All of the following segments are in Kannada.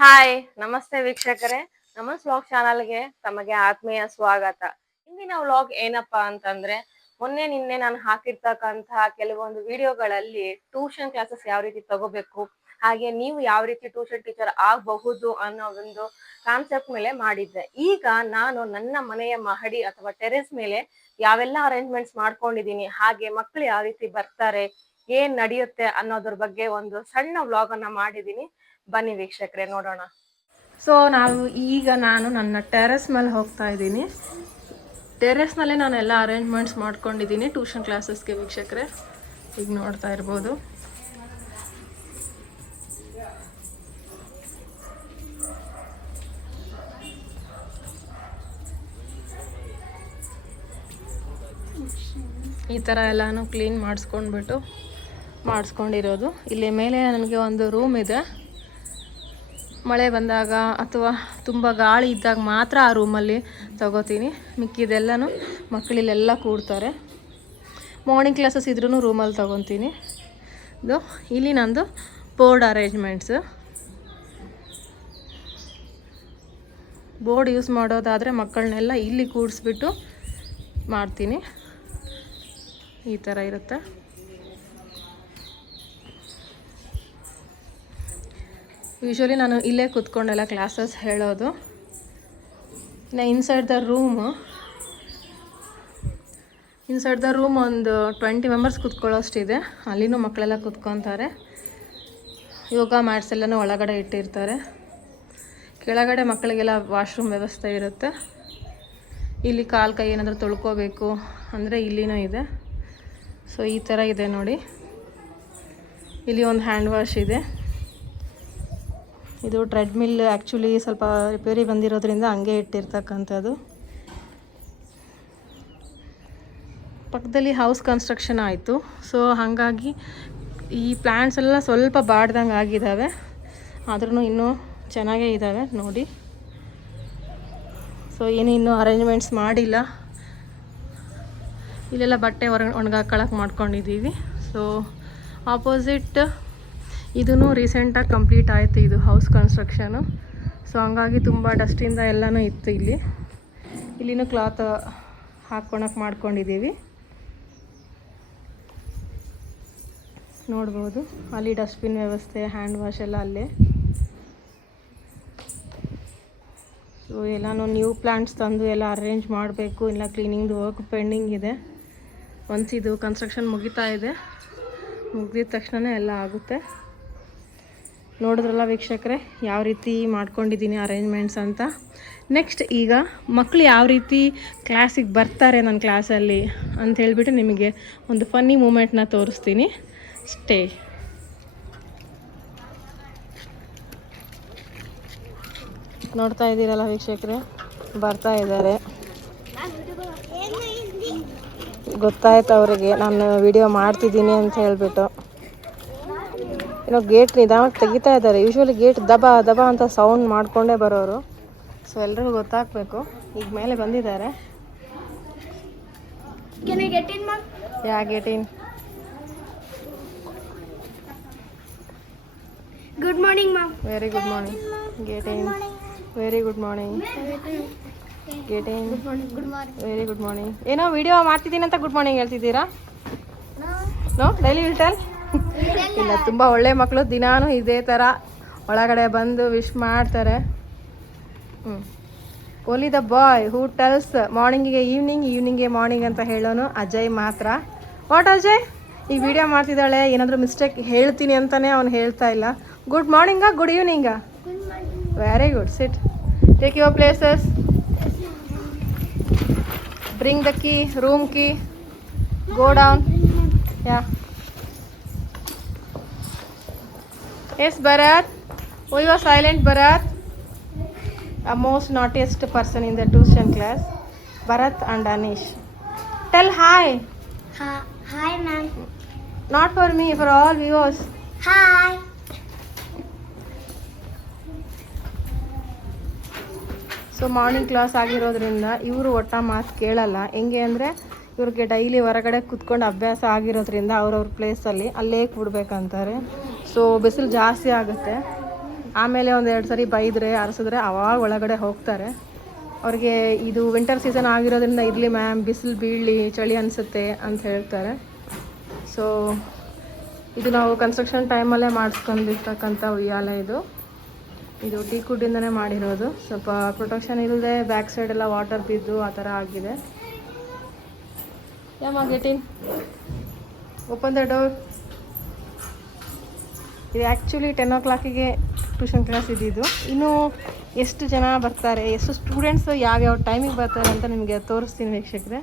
ಹಾಯ್ ನಮಸ್ತೆ ವೀಕ್ಷಕರೇ, ನಮಸ್ ವ್ಲಾಗ್ ಚಾನಲ್ಗೆ ತಮಗೆ ಆತ್ಮೀಯ ಸ್ವಾಗತ. ಇಂದಿನ ವ್ಲಾಗ್ ಏನಪ್ಪಾ ಅಂತಂದ್ರೆ, ನಿನ್ನೆ ನಾನು ಹಾಕಿರ್ತಕ್ಕಂತಹ ಕೆಲವೊಂದು ವಿಡಿಯೋಗಳಲ್ಲಿ ಟ್ಯೂಷನ್ ಕ್ಲಾಸಸ್ ಯಾವ ರೀತಿ ತಗೋಬೇಕು, ಹಾಗೆ ನೀವು ಯಾವ ರೀತಿ ಟ್ಯೂಷನ್ ಟೀಚರ್ ಆಗಬಹುದು ಅನ್ನೋ ಒಂದು ಕಾನ್ಸೆಪ್ಟ್ ಮೇಲೆ ಮಾಡಿದ್ದೆ. ಈಗ ನಾನು ನನ್ನ ಮನೆಯ ಮಹಡಿ ಅಥವಾ ಟೆರೆಸ್ ಮೇಲೆ ಯಾವೆಲ್ಲ ಅರೇಂಜ್ಮೆಂಟ್ಸ್ ಮಾಡ್ಕೊಂಡಿದೀನಿ, ಹಾಗೆ ಮಕ್ಕಳು ಯಾವ ರೀತಿ ಬರ್ತಾರೆ, ಏನ್ ನಡೆಯುತ್ತೆ ಅನ್ನೋದ್ರ ಬಗ್ಗೆ ಒಂದು ಸಣ್ಣ ವ್ಲಾಗ್ ಅನ್ನ ಮಾಡಿದೀನಿ. ಬನ್ನಿ ವೀಕ್ಷಕರೇ ನೋಡೋಣ. ನಾನು ನನ್ನ ಟೆರೆಸ್ ಮೇಲೆ ಹೋಗ್ತಾ ಇದ್ದೀನಿ. ಟೆರೆಸ್ನಲ್ಲೇ ನಾನು ಎಲ್ಲ ಅರೇಂಜ್ಮೆಂಟ್ಸ್ ಮಾಡ್ಕೊಂಡಿದ್ದೀನಿ ಟ್ಯೂಷನ್ ಕ್ಲಾಸಸ್ಗೆ ವೀಕ್ಷಕರೇ. ಈಗ ನೋಡ್ತಾ ಇರ್ಬೋದು. ಈ ಥರ ಎಲ್ಲನೂ ಕ್ಲೀನ್ ಮಾಡಿಸ್ಕೊಂಡಿರೋದು. ಇಲ್ಲಿ ಮೇಲೆ ನನಗೆ ಒಂದು ರೂಮ್ ಇದೆ. ಮಳೆ ಬಂದಾಗ ಅಥವಾ ತುಂಬ ಗಾಳಿ ಇದ್ದಾಗ ಮಾತ್ರ ಆ ರೂಮಲ್ಲಿ ತಗೋತೀನಿ. ಮಿಕ್ಕಿದೆಲ್ಲನೂ ಮಕ್ಕಳಿಲ್ಲೆಲ್ಲ ಕೂಡ್ತಾರೆ. ಮಾರ್ನಿಂಗ್ ಕ್ಲಾಸಸ್ ಇದ್ರೂ ರೂಮಲ್ಲಿ ತೊಗೊತೀನಿ. ಇಲ್ಲಿ ನಂದು ಬೋರ್ಡ್ ಅರೇಂಜ್ಮೆಂಟ್ಸು. ಬೋರ್ಡ್ ಯೂಸ್ ಮಾಡೋದಾದರೆ ಮಕ್ಕಳನ್ನೆಲ್ಲ ಇಲ್ಲಿ ಕೂಡಿಸ್ಬಿಟ್ಟು ಮಾಡ್ತೀನಿ. ಈ ಥರ ಇರುತ್ತೆ. ಯೂಶ್ವಲಿ ನಾನು ಇಲ್ಲೇ ಕೂತ್ಕೊಂಡೆಲ್ಲ ಕ್ಲಾಸಸ್ ಹೇಳೋದು. ಇನ್ನು ಇನ್ಸೈಡ್ ದ ರೂಮ್ ಒಂದು 20 ಮೆಂಬರ್ಸ್ ಕೂತ್ಕೊಳ್ಳೋಷ್ಟಿದೆ. ಅಲ್ಲಿನೂ ಮಕ್ಕಳೆಲ್ಲ ಕೂತ್ಕೊತಾರೆ. ಯೋಗ ಮ್ಯಾಟ್ಸ್ ಎಲ್ಲನೂ ಒಳಗಡೆ ಇಟ್ಟಿರ್ತಾರೆ. ಕೆಳಗಡೆ ಮಕ್ಕಳಿಗೆಲ್ಲ ವಾಶ್ರೂಮ್ ವ್ಯವಸ್ಥೆ ಇರುತ್ತೆ. ಇಲ್ಲಿ ಕಾಲು ಕೈ ಏನಾದರೂ ತೊಳ್ಕೋಬೇಕು ಅಂದರೆ ಇಲ್ಲಿನೂ ಇದೆ. ಸೊ ಈ ಥರ ಇದೆ ನೋಡಿ. ಇಲ್ಲಿ ಒಂದು ಹ್ಯಾಂಡ್ ವಾಶ್ ಇದೆ. ಇದು ಟ್ರೆಡ್ಮಿಲ್ ಆ್ಯಕ್ಚುಲಿ ಸ್ವಲ್ಪ ರಿಪೇರಿ ಬಂದಿರೋದ್ರಿಂದ ಹಂಗೆ ಇಟ್ಟಿರ್ತಕ್ಕಂಥದ್ದು. ಪಕ್ಕದಲ್ಲಿ ಹೌಸ್ ಕನ್ಸ್ಟ್ರಕ್ಷನ್ ಆಯಿತು. ಸೊ ಹಾಗಾಗಿ ಈ ಪ್ಲ್ಯಾಂಟ್ಸ್ ಎಲ್ಲ ಸ್ವಲ್ಪ ಬಾಡ್ದಂಗೆ ಆಗಿದ್ದಾವೆ. ಆದ್ರೂ ಇನ್ನೂ ಚೆನ್ನಾಗೇ ಇದ್ದಾವೆ ನೋಡಿ. ಸೊ ಇನ್ನೂ ಅರೇಂಜ್ಮೆಂಟ್ಸ್ ಮಾಡಿಲ್ಲ. ಇಲ್ಲೆಲ್ಲ ಬಟ್ಟೆ ಒಣಗಾಕೊಳ್ಳೋಕೆ ಮಾಡ್ಕೊಂಡಿದ್ದೀವಿ. ಸೊ ಆಪೋಸಿಟ್ ಇದೂ ರೀಸೆಂಟಾಗಿ ಕಂಪ್ಲೀಟ್ ಆಯಿತು, ಇದು ಹೌಸ್ ಕನ್ಸ್ಟ್ರಕ್ಷನು. ಸೊ ಹಂಗಾಗಿ ತುಂಬ ಡಸ್ಟಿಂದ ಎಲ್ಲನೂ ಇತ್ತು. ಇಲ್ಲಿನೂ ಕ್ಲಾತ್ ಹಾಕ್ಕೊಳಕ್ಕೆ ಮಾಡ್ಕೊಂಡಿದ್ದೀವಿ ನೋಡ್ಬೋದು. ಅಲ್ಲಿ ಡಸ್ಟ್ಬಿನ್ ವ್ಯವಸ್ಥೆ, ಹ್ಯಾಂಡ್ ವಾಶ್ ಎಲ್ಲ ಅಲ್ಲೇ. ಸೊ ಎಲ್ಲನೂ ನ್ಯೂ ಪ್ಲ್ಯಾಂಟ್ಸ್ ತಂದು ಎಲ್ಲ ಅರೇಂಜ್ ಮಾಡಬೇಕು. ಇಲ್ಲ ಕ್ಲೀನಿಂಗ್ದು ವರ್ಕ್ ಪೆಂಡಿಂಗ್ ಇದೆ. ಒನ್ಸ್ ಇದು ಕನ್ಸ್ಟ್ರಕ್ಷನ್ ಮುಗಿದ ತಕ್ಷಣ ಎಲ್ಲ ಆಗುತ್ತೆ. ನೋಡಿದ್ರಲ್ಲ ವೀಕ್ಷಕರೇ ಯಾವ ರೀತಿ ಮಾಡ್ಕೊಂಡಿದ್ದೀನಿ ಅರೇಂಜ್ಮೆಂಟ್ಸ್ ಅಂತ. ನೆಕ್ಸ್ಟ್ ಈಗ ಮಕ್ಕಳು ಯಾವ ರೀತಿ ಕ್ಲಾಸಿಗೆ ಬರ್ತಾರೆ ನನ್ನ ಕ್ಲಾಸಲ್ಲಿ ಅಂತ ಹೇಳಿಬಿಟ್ಟು ನಿಮಗೆ ಒಂದು ಫನ್ನಿ ಮೂಮೆಂಟ್ನ ತೋರಿಸ್ತೀನಿ. ಸ್ಟೇ. ನೋಡ್ತಾ ಇದ್ದೀರಲ್ಲ ವೀಕ್ಷಕರೇ, ಬರ್ತಾ ಇದ್ದಾರೆ. ಗೊತ್ತಾಯ್ತು ಅವರಿಗೆ ನಾನು ವಿಡಿಯೋ ಮಾಡ್ತಿದ್ದೀನಿ ಅಂತ ಹೇಳಿಬಿಟ್ಟು. ಗೇಟ್ ನಿಧಾನಕ್ಕೆ ತೆಗಿತಾ ಇದ್ದಾರೆ. ಯೂಶ್ವಲಿ ಗೇಟ್ ದಬ ದಬ ಅಂತ ಸೌಂಡ್ ಮಾಡಿಕೊಂಡೇ ಬರೋರು. ಸೊ ಎಲ್ರಿಗೂ ಗೊತ್ತಾಗಬೇಕು. ಈಗ ಮೇಲೆ ಬಂದಿದ್ದಾರೆ. Get in. Good morning ma'am. Very good morning. Get in. Very good morning. Get in. Very good morning. ಏನೋ ವಿಡಿಯೋ ಮಾಡ್ತಿದ್ದೀನಿ ಅಂತ ಗುಡ್ ಮಾರ್ನಿಂಗ್ ಹೇಳ್ತಿದ್ದೀರಾ? No, daily will tell. ಇಲ್ಲ, ತುಂಬ ಒಳ್ಳೆ ಮಕ್ಕಳು. ದಿನಾನು ಇದೇ ಥರ ಒಳಗಡೆ ಬಂದು ವಿಶ್ ಮಾಡ್ತಾರೆ. Only the boy who tells ಮಾರ್ನಿಂಗಿಗೆ ಈವ್ನಿಂಗ್, ಈವ್ನಿಂಗ್ಗೆ ಮಾರ್ನಿಂಗ್ ಅಂತ ಹೇಳೋನು ಅಜಯ್ ಮಾತ್ರ. ವಾಟ್ ಅಜಯ್? ಈಗ ವಿಡಿಯೋ ಮಾಡ್ತಿದ್ದಾಳೆ, ಏನಾದರೂ ಮಿಸ್ಟೇಕ್ ಹೇಳ್ತೀನಿ ಅಂತಲೇ ಅವ್ನು ಹೇಳ್ತಾ ಇಲ್ಲ. ಗುಡ್ ಮಾರ್ನಿಂಗಾ ಗುಡ್ ಈವ್ನಿಂಗಾ? Very good. Sit. Take your places. Bring the key, room key. Go down. Yeah. Yes, Bharat. Who you are silent, Bharat? A most naughtiest person in the tuition class, Bharat and Anish. Tell hi. Hi, ma'am. Not for me, for all viewers. Hi. So morning class ಆಗಿರೋದ್ರಿಂದ ಇವರು ಒಟ್ಟ ಮಾತು ಕೇಳಲ್ಲ. ಹೆಂಗೆ ಅಂದರೆ ಇವ್ರಿಗೆ ಡೈಲಿ ಹೊರಗಡೆ ಕುತ್ಕೊಂಡು ಅಭ್ಯಾಸ ಆಗಿರೋದ್ರಿಂದ ಅವ್ರವ್ರ ಪ್ಲೇಸಲ್ಲಿ ಅಲ್ಲೇ ಕೂಡ್ಬೇಕಂತಾರೆ. ಸೊ ಬಿಸಿಲು ಜಾಸ್ತಿ ಆಗುತ್ತೆ. ಆಮೇಲೆ ಒಂದು 2 ಸರಿ ಬೈದರೆ ಅರಸಿದ್ರೆ ಅವಾಗ ಒಳಗಡೆ ಹೋಗ್ತಾರೆ. ಅವ್ರಿಗೆ ಇದು ವಿಂಟರ್ ಸೀಸನ್ ಆಗಿರೋದ್ರಿಂದ ಇರಲಿ ಮ್ಯಾಮ್, ಬಿಸಿಲು ಬೀಳಲಿ, ಚಳಿ ಅನಿಸುತ್ತೆ ಅಂತ ಹೇಳ್ತಾರೆ. ಸೊ ಇದು ನಾವು ಕನ್ಸ್ಟ್ರಕ್ಷನ್ ಟೈಮಲ್ಲೇ ಮಾಡಿಸ್ಕೊಂಡಿರ್ತಕ್ಕಂಥ ಉಯ್ಯಾಲೆ ಇದು ಟೀಕುಡ್ಡಿಂದನೇ ಮಾಡಿರೋದು. ಸ್ವಲ್ಪ ಪ್ರೊಟೆಕ್ಷನ್ ಇಲ್ಲದೆ ಬ್ಯಾಕ್ ಸೈಡ್ ಎಲ್ಲ ವಾಟರ್ ಬಿದ್ದು ಆ ಥರ ಆಗಿದೆ. ಯಾಮ get in, open the door. ಇದು ಆ್ಯಕ್ಚುಲಿ 10 o'clock ಟ್ಯೂಷನ್ ಕ್ಲಾಸ್ ಇದ್ದಿದ್ದು. ಇನ್ನೂ ಎಷ್ಟು ಜನ ಬರ್ತಾರೆ, ಎಷ್ಟು ಸ್ಟೂಡೆಂಟ್ಸ್ ಯಾವ್ಯಾವ ಟೈಮಿಗೆ ಬರ್ತಾರೆ ಅಂತ ನಿಮಗೆ ತೋರಿಸ್ತೀನಿ ವೀಕ್ಷಕರೇ.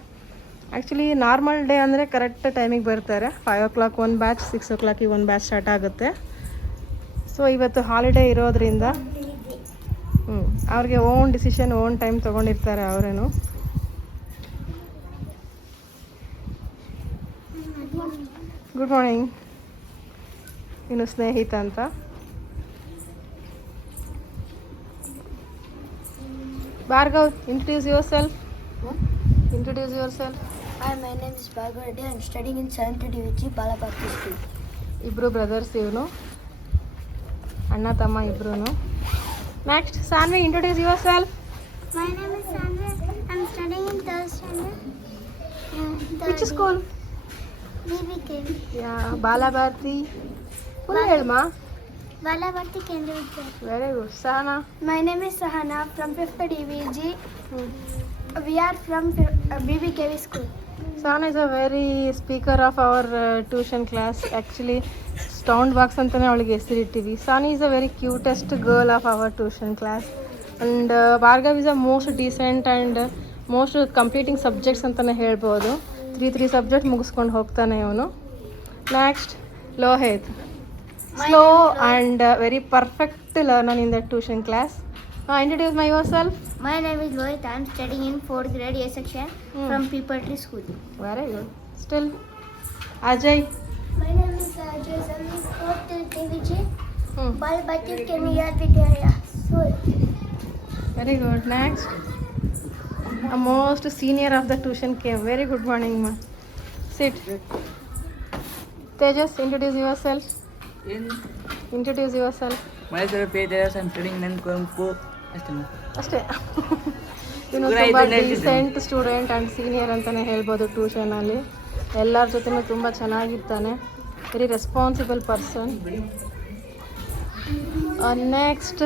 ಆ್ಯಕ್ಚುಲಿ ನಾರ್ಮಲ್ ಡೇ ಅಂದರೆ ಕರೆಕ್ಟ್ ಟೈಮಿಗೆ ಬರ್ತಾರೆ. 5 o'clock ಒಂದು ಬ್ಯಾಚ್, 6 o'clock ಒಂದು ಬ್ಯಾಚ್ ಸ್ಟಾರ್ಟ್ ಆಗುತ್ತೆ. ಸೊ ಇವತ್ತು ಹಾಲಿಡೇ ಇರೋದ್ರಿಂದ ಅವ್ರಿಗೆ ಓನ್ ಡಿಸಿಷನ್, ಓನ್ ಟೈಮ್ ತೊಗೊಂಡಿರ್ತಾರೆ ಅವರೇನು. Good morning. ಇನ್ನು ಸ್ನೇಹಿತ ಅಂತ. Bhargav, introduce your self. Hi, my name is Bhargav Reddy. I'm studying in 7th DVG Balabharti School. ಇಬ್ಬರು ಬ್ರದರ್ಸ್ ಇವನು, ಅಣ್ಣ ತಮ್ಮ ಇಬ್ರು. Next Saanvi, introduce your self. My name is Sandra. I'm studying in 3rd standard. Which school? BBK. Balabharati. Full ಹೇಳಮ್ಮ. Balabharti Kendra Vidyalaya. Very good. Sahana. My name is Sahana from 5th DVG. We are from BBKV school. Sahana is a very speaker of our tuition class. Actually, sound box ಅಂತಲೇ ಅವಳಿಗೆ ಹೆಸರಿಟ್ಟಿವಿ. ಸಾನಿ is a very cutest girl of our tuition class. And Bhargav is a most decent and most completing subjects ಅಂತಲೇ ಹೇಳ್ಬೋದು. 3 ಸಬ್ಜೆಕ್ಟ್ ಮುಗಿಸ್ಕೊಂಡು ಹೋಗ್ತಾನೆ ಇವನು. Next Lohith. Slow and very perfect learner in the tuition class. Introduce yourself. My name is Lohit. I am studying in 4th grade A section from People Tree School. Very good. Still Ajay. My name is Ajay. I am in 4th DVG Balabharti Kendra Vidyalaya School. Very good. Next, a most senior of the tuition came. Very good morning, ma. Sit. Tejas, introduce yourself. Introduce yourself. Myself Tejas. I'm studying in Kumpu. ಅಷ್ಟೇ. ಇನ್ನು ತುಂಬ ಡಿಸೆಂಟ್ ಸ್ಟೂಡೆಂಟ್ ಆ್ಯಂಡ್ ಸೀನಿಯರ್ ಅಂತಲೇ ಹೇಳ್ಬೋದು ಟ್ಯೂಷನಲ್ಲಿ. ಎಲ್ಲರ ಜೊತೆನೂ ತುಂಬ ಚೆನ್ನಾಗಿರ್ತಾನೆ. Very responsible person. Next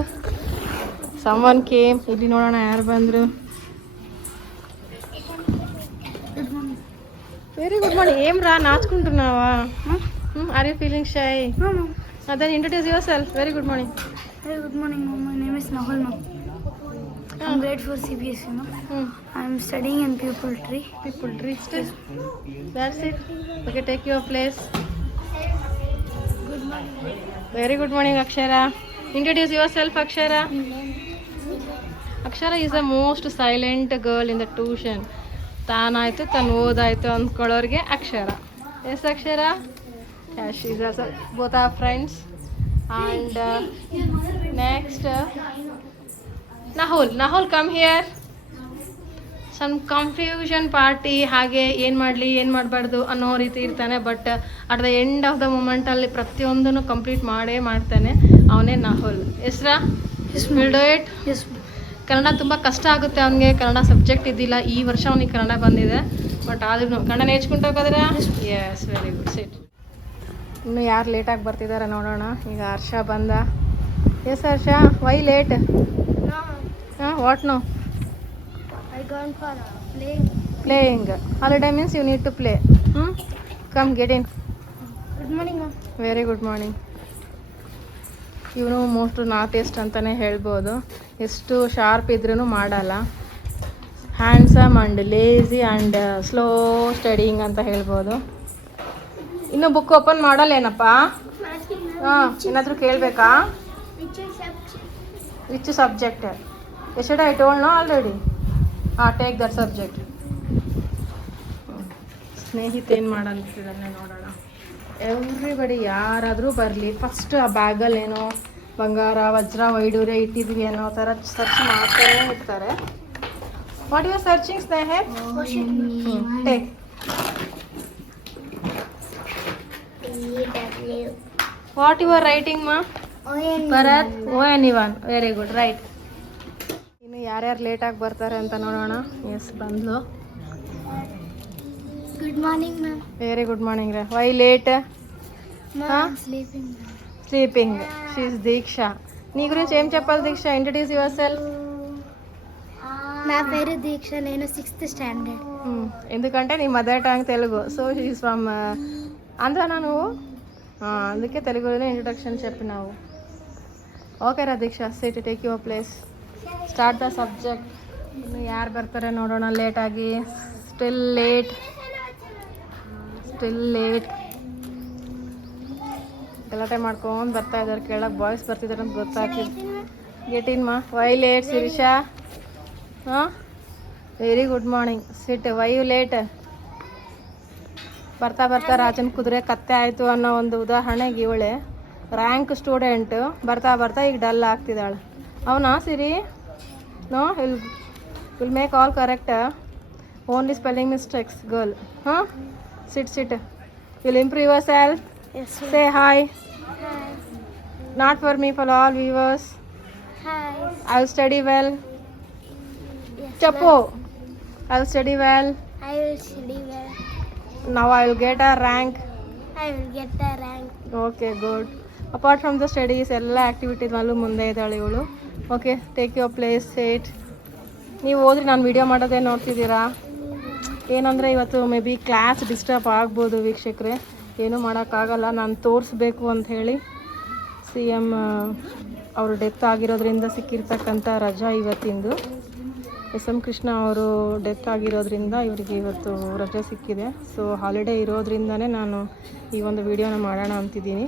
someone came. ಇಲ್ಲಿ ನೋಡೋಣ ಯಾರು ಬಂದರು. Very good morning. ಏಮ್ರಾ ನಾಚ್ಕೊಂಡ್ರು ನಾವ? Are you feeling shy? ಅದನ್ನು introduce your self. Very good morning. Very good morning, ma'am. My name is Nahul, ma'am. I'm grade 4 CBSE, ma'am. I'm studying in People Tree. People Tree. Still. That's it. Okay, take your place. Good morning. Very good morning, Akshara. Introduce yourself, Akshara. Akshara is the most silent girl in the tuition. ತಾನಾಯ್ತು ತಾನು ಓದಾಯ್ತು ಅಂದ್ಕೊಳ್ಳೋರಿಗೆ Akshara. Yes Akshara. She is also both our friends. And next Nahul, come here. Some confusion party. ಹಾಗೆ ಏನು ಮಾಡಲಿ ಏನು ಮಾಡಬಾರ್ದು ಅನ್ನೋ ರೀತಿ ಇರ್ತಾನೆ. But at the end of the ಮೂಮೆಂಟಲ್ಲಿ ಪ್ರತಿಯೊಂದನ್ನು ಕಂಪ್ಲೀಟ್ ಮಾಡ್ತಾನೆ. ಅವನೇ ನಹುಲ್. ಹೆಸ್ರಾ? Will do it. ಕನ್ನಡ ತುಂಬ ಕಷ್ಟ ಆಗುತ್ತೆ ಅವನಿಗೆ. ಕನ್ನಡ ಸಬ್ಜೆಕ್ಟ್ ಇದ್ದಿಲ್ಲ. ಈ ವರ್ಷ ಅವನಿಗೆ ಕನ್ನಡ ಬಂದಿದೆ. ಬಟ್ ಆದ್ರೂ ಕನ್ನಡ ನೇರ್ಚ್ಕೊಂಡು ಹೋಗೋದ್ರೆ ಎಸ್ ವೆರಿ ಗುಡ್. ಸಿಟ್. ಇನ್ನು ಯಾರು ಲೇಟಾಗಿ ಬರ್ತಿದ್ದಾರೆ ನೋಡೋಣ. ಈಗ ಹರ್ಷ ಬಂದ. Yes Harsha, why late? What no? I gone for playing. Playing. Holiday means you need to play. Come, get in. Good morning, ma'am. Very good morning. ಇವನು ಮೋಸ್ಟ್ ನಾರ್ತ್ ಈಸ್ಟ್ ಅಂತಲೇ ಹೇಳ್ಬೋದು. ಎಷ್ಟು ಶಾರ್ಪ್ ಇದ್ರೂ ಮಾಡಲ್ಲ. Handsome and lazy and slow studying ಅಂತ ಹೇಳ್ಬೋದು. ಇನ್ನು ಬುಕ್ ಓಪನ್ ಮಾಡಲ್ಲ ಏನಪ್ಪ? ಏನಾದರೂ ಕೇಳಬೇಕಾ? Which subject? ಎಷ್ಟೇ I told no already. Take that subject. ಸ್ನೇಹಿತ ಏನು ಮಾಡಂತಿದ್ದಾನೆ ನೋಡೋಣ. ಎವ್ರಿಬಡಿ ಯಾರಾದರೂ ಬರಲಿ ಫಸ್ಟ್ ಆ ಬ್ಯಾಗಲ್ಲಿ ಏನೋ ಬಂಗಾರ ವಜ್ರ ವೈಡೂರ್ಯ ಇಟ್ಟಿದ್ವಿ ಅನ್ನೋ ಥರ ಸರ್ಚ್ ಮಾಡ್ತಾನೆ ಇರ್ತಾರೆ. What you are searching Sneha? Take. What you are writing ಮಾ? Bharat ON1 very good right. ಇನ್ನು ಯಾರ್ಯಾರು ಲೇಟಾಗಿ ಬರ್ತಾರೆ ಅಂತ ನೋಡೋಣ. ಎಸ್ ಬಂದ್ಲು. Good morning ma'am. Very good morning ರೀ. Why late? Sleeping. She is Deeksha. నీ గురించి ఏం చెప్పాలి దీక్ష? Introduce your self. నా పేరు దీక్ష, నేను 6th స్టాండర్డ్. ఎందుకంటే నీ mother tongue Telugu, so she is from ఆంధ్రానా నువ్వు? అందుకే తెలుగులోనే ఇంట్రొడక్షన్ చెప్పినావు. ఓకే ರಾ Deeksha, sit, take your place, start the subject. ಇನ್ನು ಯಾರು ಬರ್ತಾರೆ ನೋಡೋಣ. ಲೇಟಾಗಿ ಸ್ಟಿಲ್ ಲೇಟ್ ಗಲಾಟೆ ಮಾಡ್ಕೊಂಡು ಬರ್ತಾ ಇದ್ದಾರೆ. ಕೆಳಗೆ ಬಾಯ್ಸ್ ಬರ್ತಿದ್ದಾರೆ ಅಂತ ಗೊತ್ತಾಗ್ತಿದೆ. ಗೆಟ್ ಇನ್ ಮಾ. Why late Shirisha? ಹಾಂ, very good morning. Sit. Why you late? ಬರ್ತಾ ಬರ್ತಾ ರಾಜನ ಕುದುರೆ ಕತ್ತೆ ಆಯಿತು ಅನ್ನೋ ಒಂದು ಉದಾಹರಣೆಗೆ ಇವಳೆ ರ್ಯಾಂಕ್ ಸ್ಟೂಡೆಂಟು ಬರ್ತಾ ಬರ್ತಾ ಈಗ ಡಲ್ ಆಗ್ತಿದ್ದಾಳೆ. ಅವನಾ Siri? No, will make all correct, only spelling mistakes girl. ಹಾಂ, sit. Will improve yourself. Say hi. Not for me, for all viewers. Hi. I will study well. Chapo. I will study well. I will study well. Now I will get a rank. I will get the rank. Okay, good. Apart from the studies, ಎಲ್ಲ ಆ್ಯಕ್ಟಿವಿಟೀಸ್ ಅಲ್ಲೂ ಮುಂದೆ ಇದ್ದಾಳೆ ಇವಳು. Okay, take your place, seat. ನೀವು ಹೋದ್ರೆ ನಾನು ವಿಡಿಯೋ ಮಾಡೋದೇ ನೋಡ್ತಿದ್ದೀರಾ. ಏನಂದರೆ ಇವತ್ತು ಮೇ ಬಿ ಕ್ಲಾಸ್ ಡಿಸ್ಟರ್ಬ್ ಆಗ್ಬೋದು ವೀಕ್ಷಕರೇ. ಏನೂ ಮಾಡೋಕ್ಕಾಗಲ್ಲ, ನಾನು ತೋರಿಸ್ಬೇಕು ಅಂಥೇಳಿ CM ಅವರು ಡೆತ್ ಆಗಿರೋದ್ರಿಂದ ಸಿಕ್ಕಿರ್ತಕ್ಕಂಥ ರಜಾ ಇವತ್ತಿಂದು. SM ಕೃಷ್ಣ ಅವರು ಡೆತ್ ಆಗಿರೋದ್ರಿಂದ ಇವರಿಗೆ ಇವತ್ತು ರಜೆ ಸಿಕ್ಕಿದೆ. ಸೊ ಹಾಲಿಡೇ ಇರೋದ್ರಿಂದನೇ ನಾನು ಈ ಒಂದು ವಿಡಿಯೋನ ಮಾಡೋಣ ಅಂತಿದ್ದೀನಿ.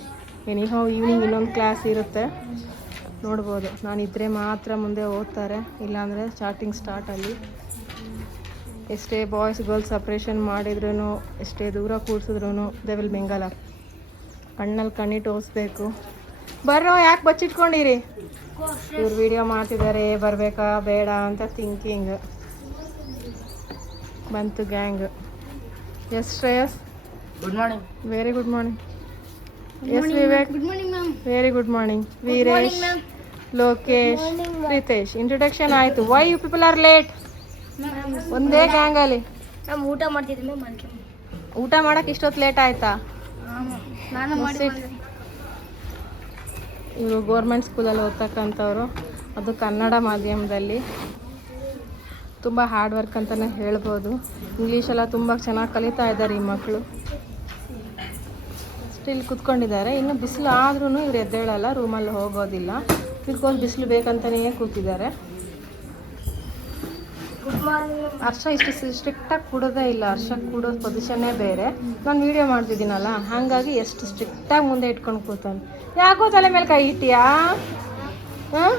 ಎನಿಹೌ ಈವ್ನಿಂಗ್ ಇನ್ನೊಂದು ಕ್ಲಾಸ್ ಇರುತ್ತೆ, ನೋಡ್ಬೋದು. ನಾನಿದ್ದರೆ ಮಾತ್ರ ಮುಂದೆ ಓದ್ತಾರೆ, ಇಲ್ಲಾಂದರೆ ಚಾಟಿಂಗ್ ಸ್ಟಾರ್ಟ್ ಅಲ್ಲಿ. ಎಷ್ಟೇ ಬಾಯ್ಸ್ ಗರ್ಲ್ಸ್ ಸಪ್ರೇಷನ್ ಮಾಡಿದ್ರೂ, ಎಷ್ಟೇ ದೂರ ಕೂರಿಸಿದ್ರು ದೇ ವಿಲ್ ಮಿಂಗಲ್ ಅಪ್. ಕಣ್ಣಲ್ಲಿ ಕಣ್ಣಿಟ್ಟು ಓದಿಸ್ಬೇಕು. ಬರ್ರೋ, ಯಾಕೆ ಬಚ್ಚಿಟ್ಕೊಂಡಿರಿ? ಇವ್ರು ವಿಡಿಯೋ ಮಾಡ್ತಿದ್ದಾರೆ, ಬರಬೇಕಾ ಬೇಡ ಅಂತ ಥಿಂಕಿಂಗ್ ಬಂತು gang. Yes Shreyas? Good morning. Very good morning. Yes Vivek? Good morning, ma'am. Very good morning. Veeresh, Lokesh, Preetesh. Introduction ಆಯಿತು. Why you people are late? ಒಂದೇ ಗ್ಯಾಂಗಲ್ಲಿ ನಾವು ಊಟ ಮಾಡ್ತಿದ್ವಿ ಮ್ಯಾಮ್, ಅದಕ್ಕೆ ಊಟ ಮಾಡೋಕೆ ಇಷ್ಟೊತ್ತು ಲೇಟ್ ಆಯಿತಾ? ನಾನು ಮಾಡಿ ಇವರು ಗೋರ್ಮೆಂಟ್ ಸ್ಕೂಲಲ್ಲಿ ಓದ್ತಕ್ಕಂಥವ್ರು, ಅದು ಕನ್ನಡ ಮಾಧ್ಯಮದಲ್ಲಿ. ತುಂಬ ಹಾರ್ಡ್ ವರ್ಕ್ ಅಂತಲೇ ಹೇಳ್ಬೋದು. ಇಂಗ್ಲೀಷೆಲ್ಲ ತುಂಬ ಚೆನ್ನಾಗಿ ಕಲಿತಾ ಇದ್ದಾರೆ ಈ ಮಕ್ಕಳು. ಸ್ಟಿಲ್ ಕುತ್ಕೊಂಡಿದ್ದಾರೆ. ಇನ್ನು ಬಿಸಿಲು ಆದ್ರೂ ಇವ್ರು ಎದ್ದೇಳಲ್ಲ, ರೂಮಲ್ಲಿ ಹೋಗೋದಿಲ್ಲ. ಬಿಕಾಸ್ ಬಿಸಿಲು ಬೇಕಂತಲೇ ಕೂತಿದ್ದಾರೆ. ಹರ್ಷ ಇಷ್ಟು ಸ್ಟ್ರಿಕ್ಟಾಗಿ ಕೂಡೋದೇ ಇಲ್ಲ. ಹರ್ಷ ಕೂಡೋ ಪೊಸಿಷನ್ನೇ ಬೇರೆ. ನಾನು ವೀಡಿಯೋ ಮಾಡ್ತಿದ್ದೀನಲ್ಲ, ಹಾಗಾಗಿ ಎಷ್ಟು ಸ್ಟ್ರಿಕ್ಟಾಗಿ ಮುಂದೆ ಇಟ್ಕೊಂಡು ಕೂತಾನೆ. ಯಾಕೋ ತಲೆ ಮೇಲೆ ಕೈ ಇಟ್ಟಿಯಾ? ಹಾಂ,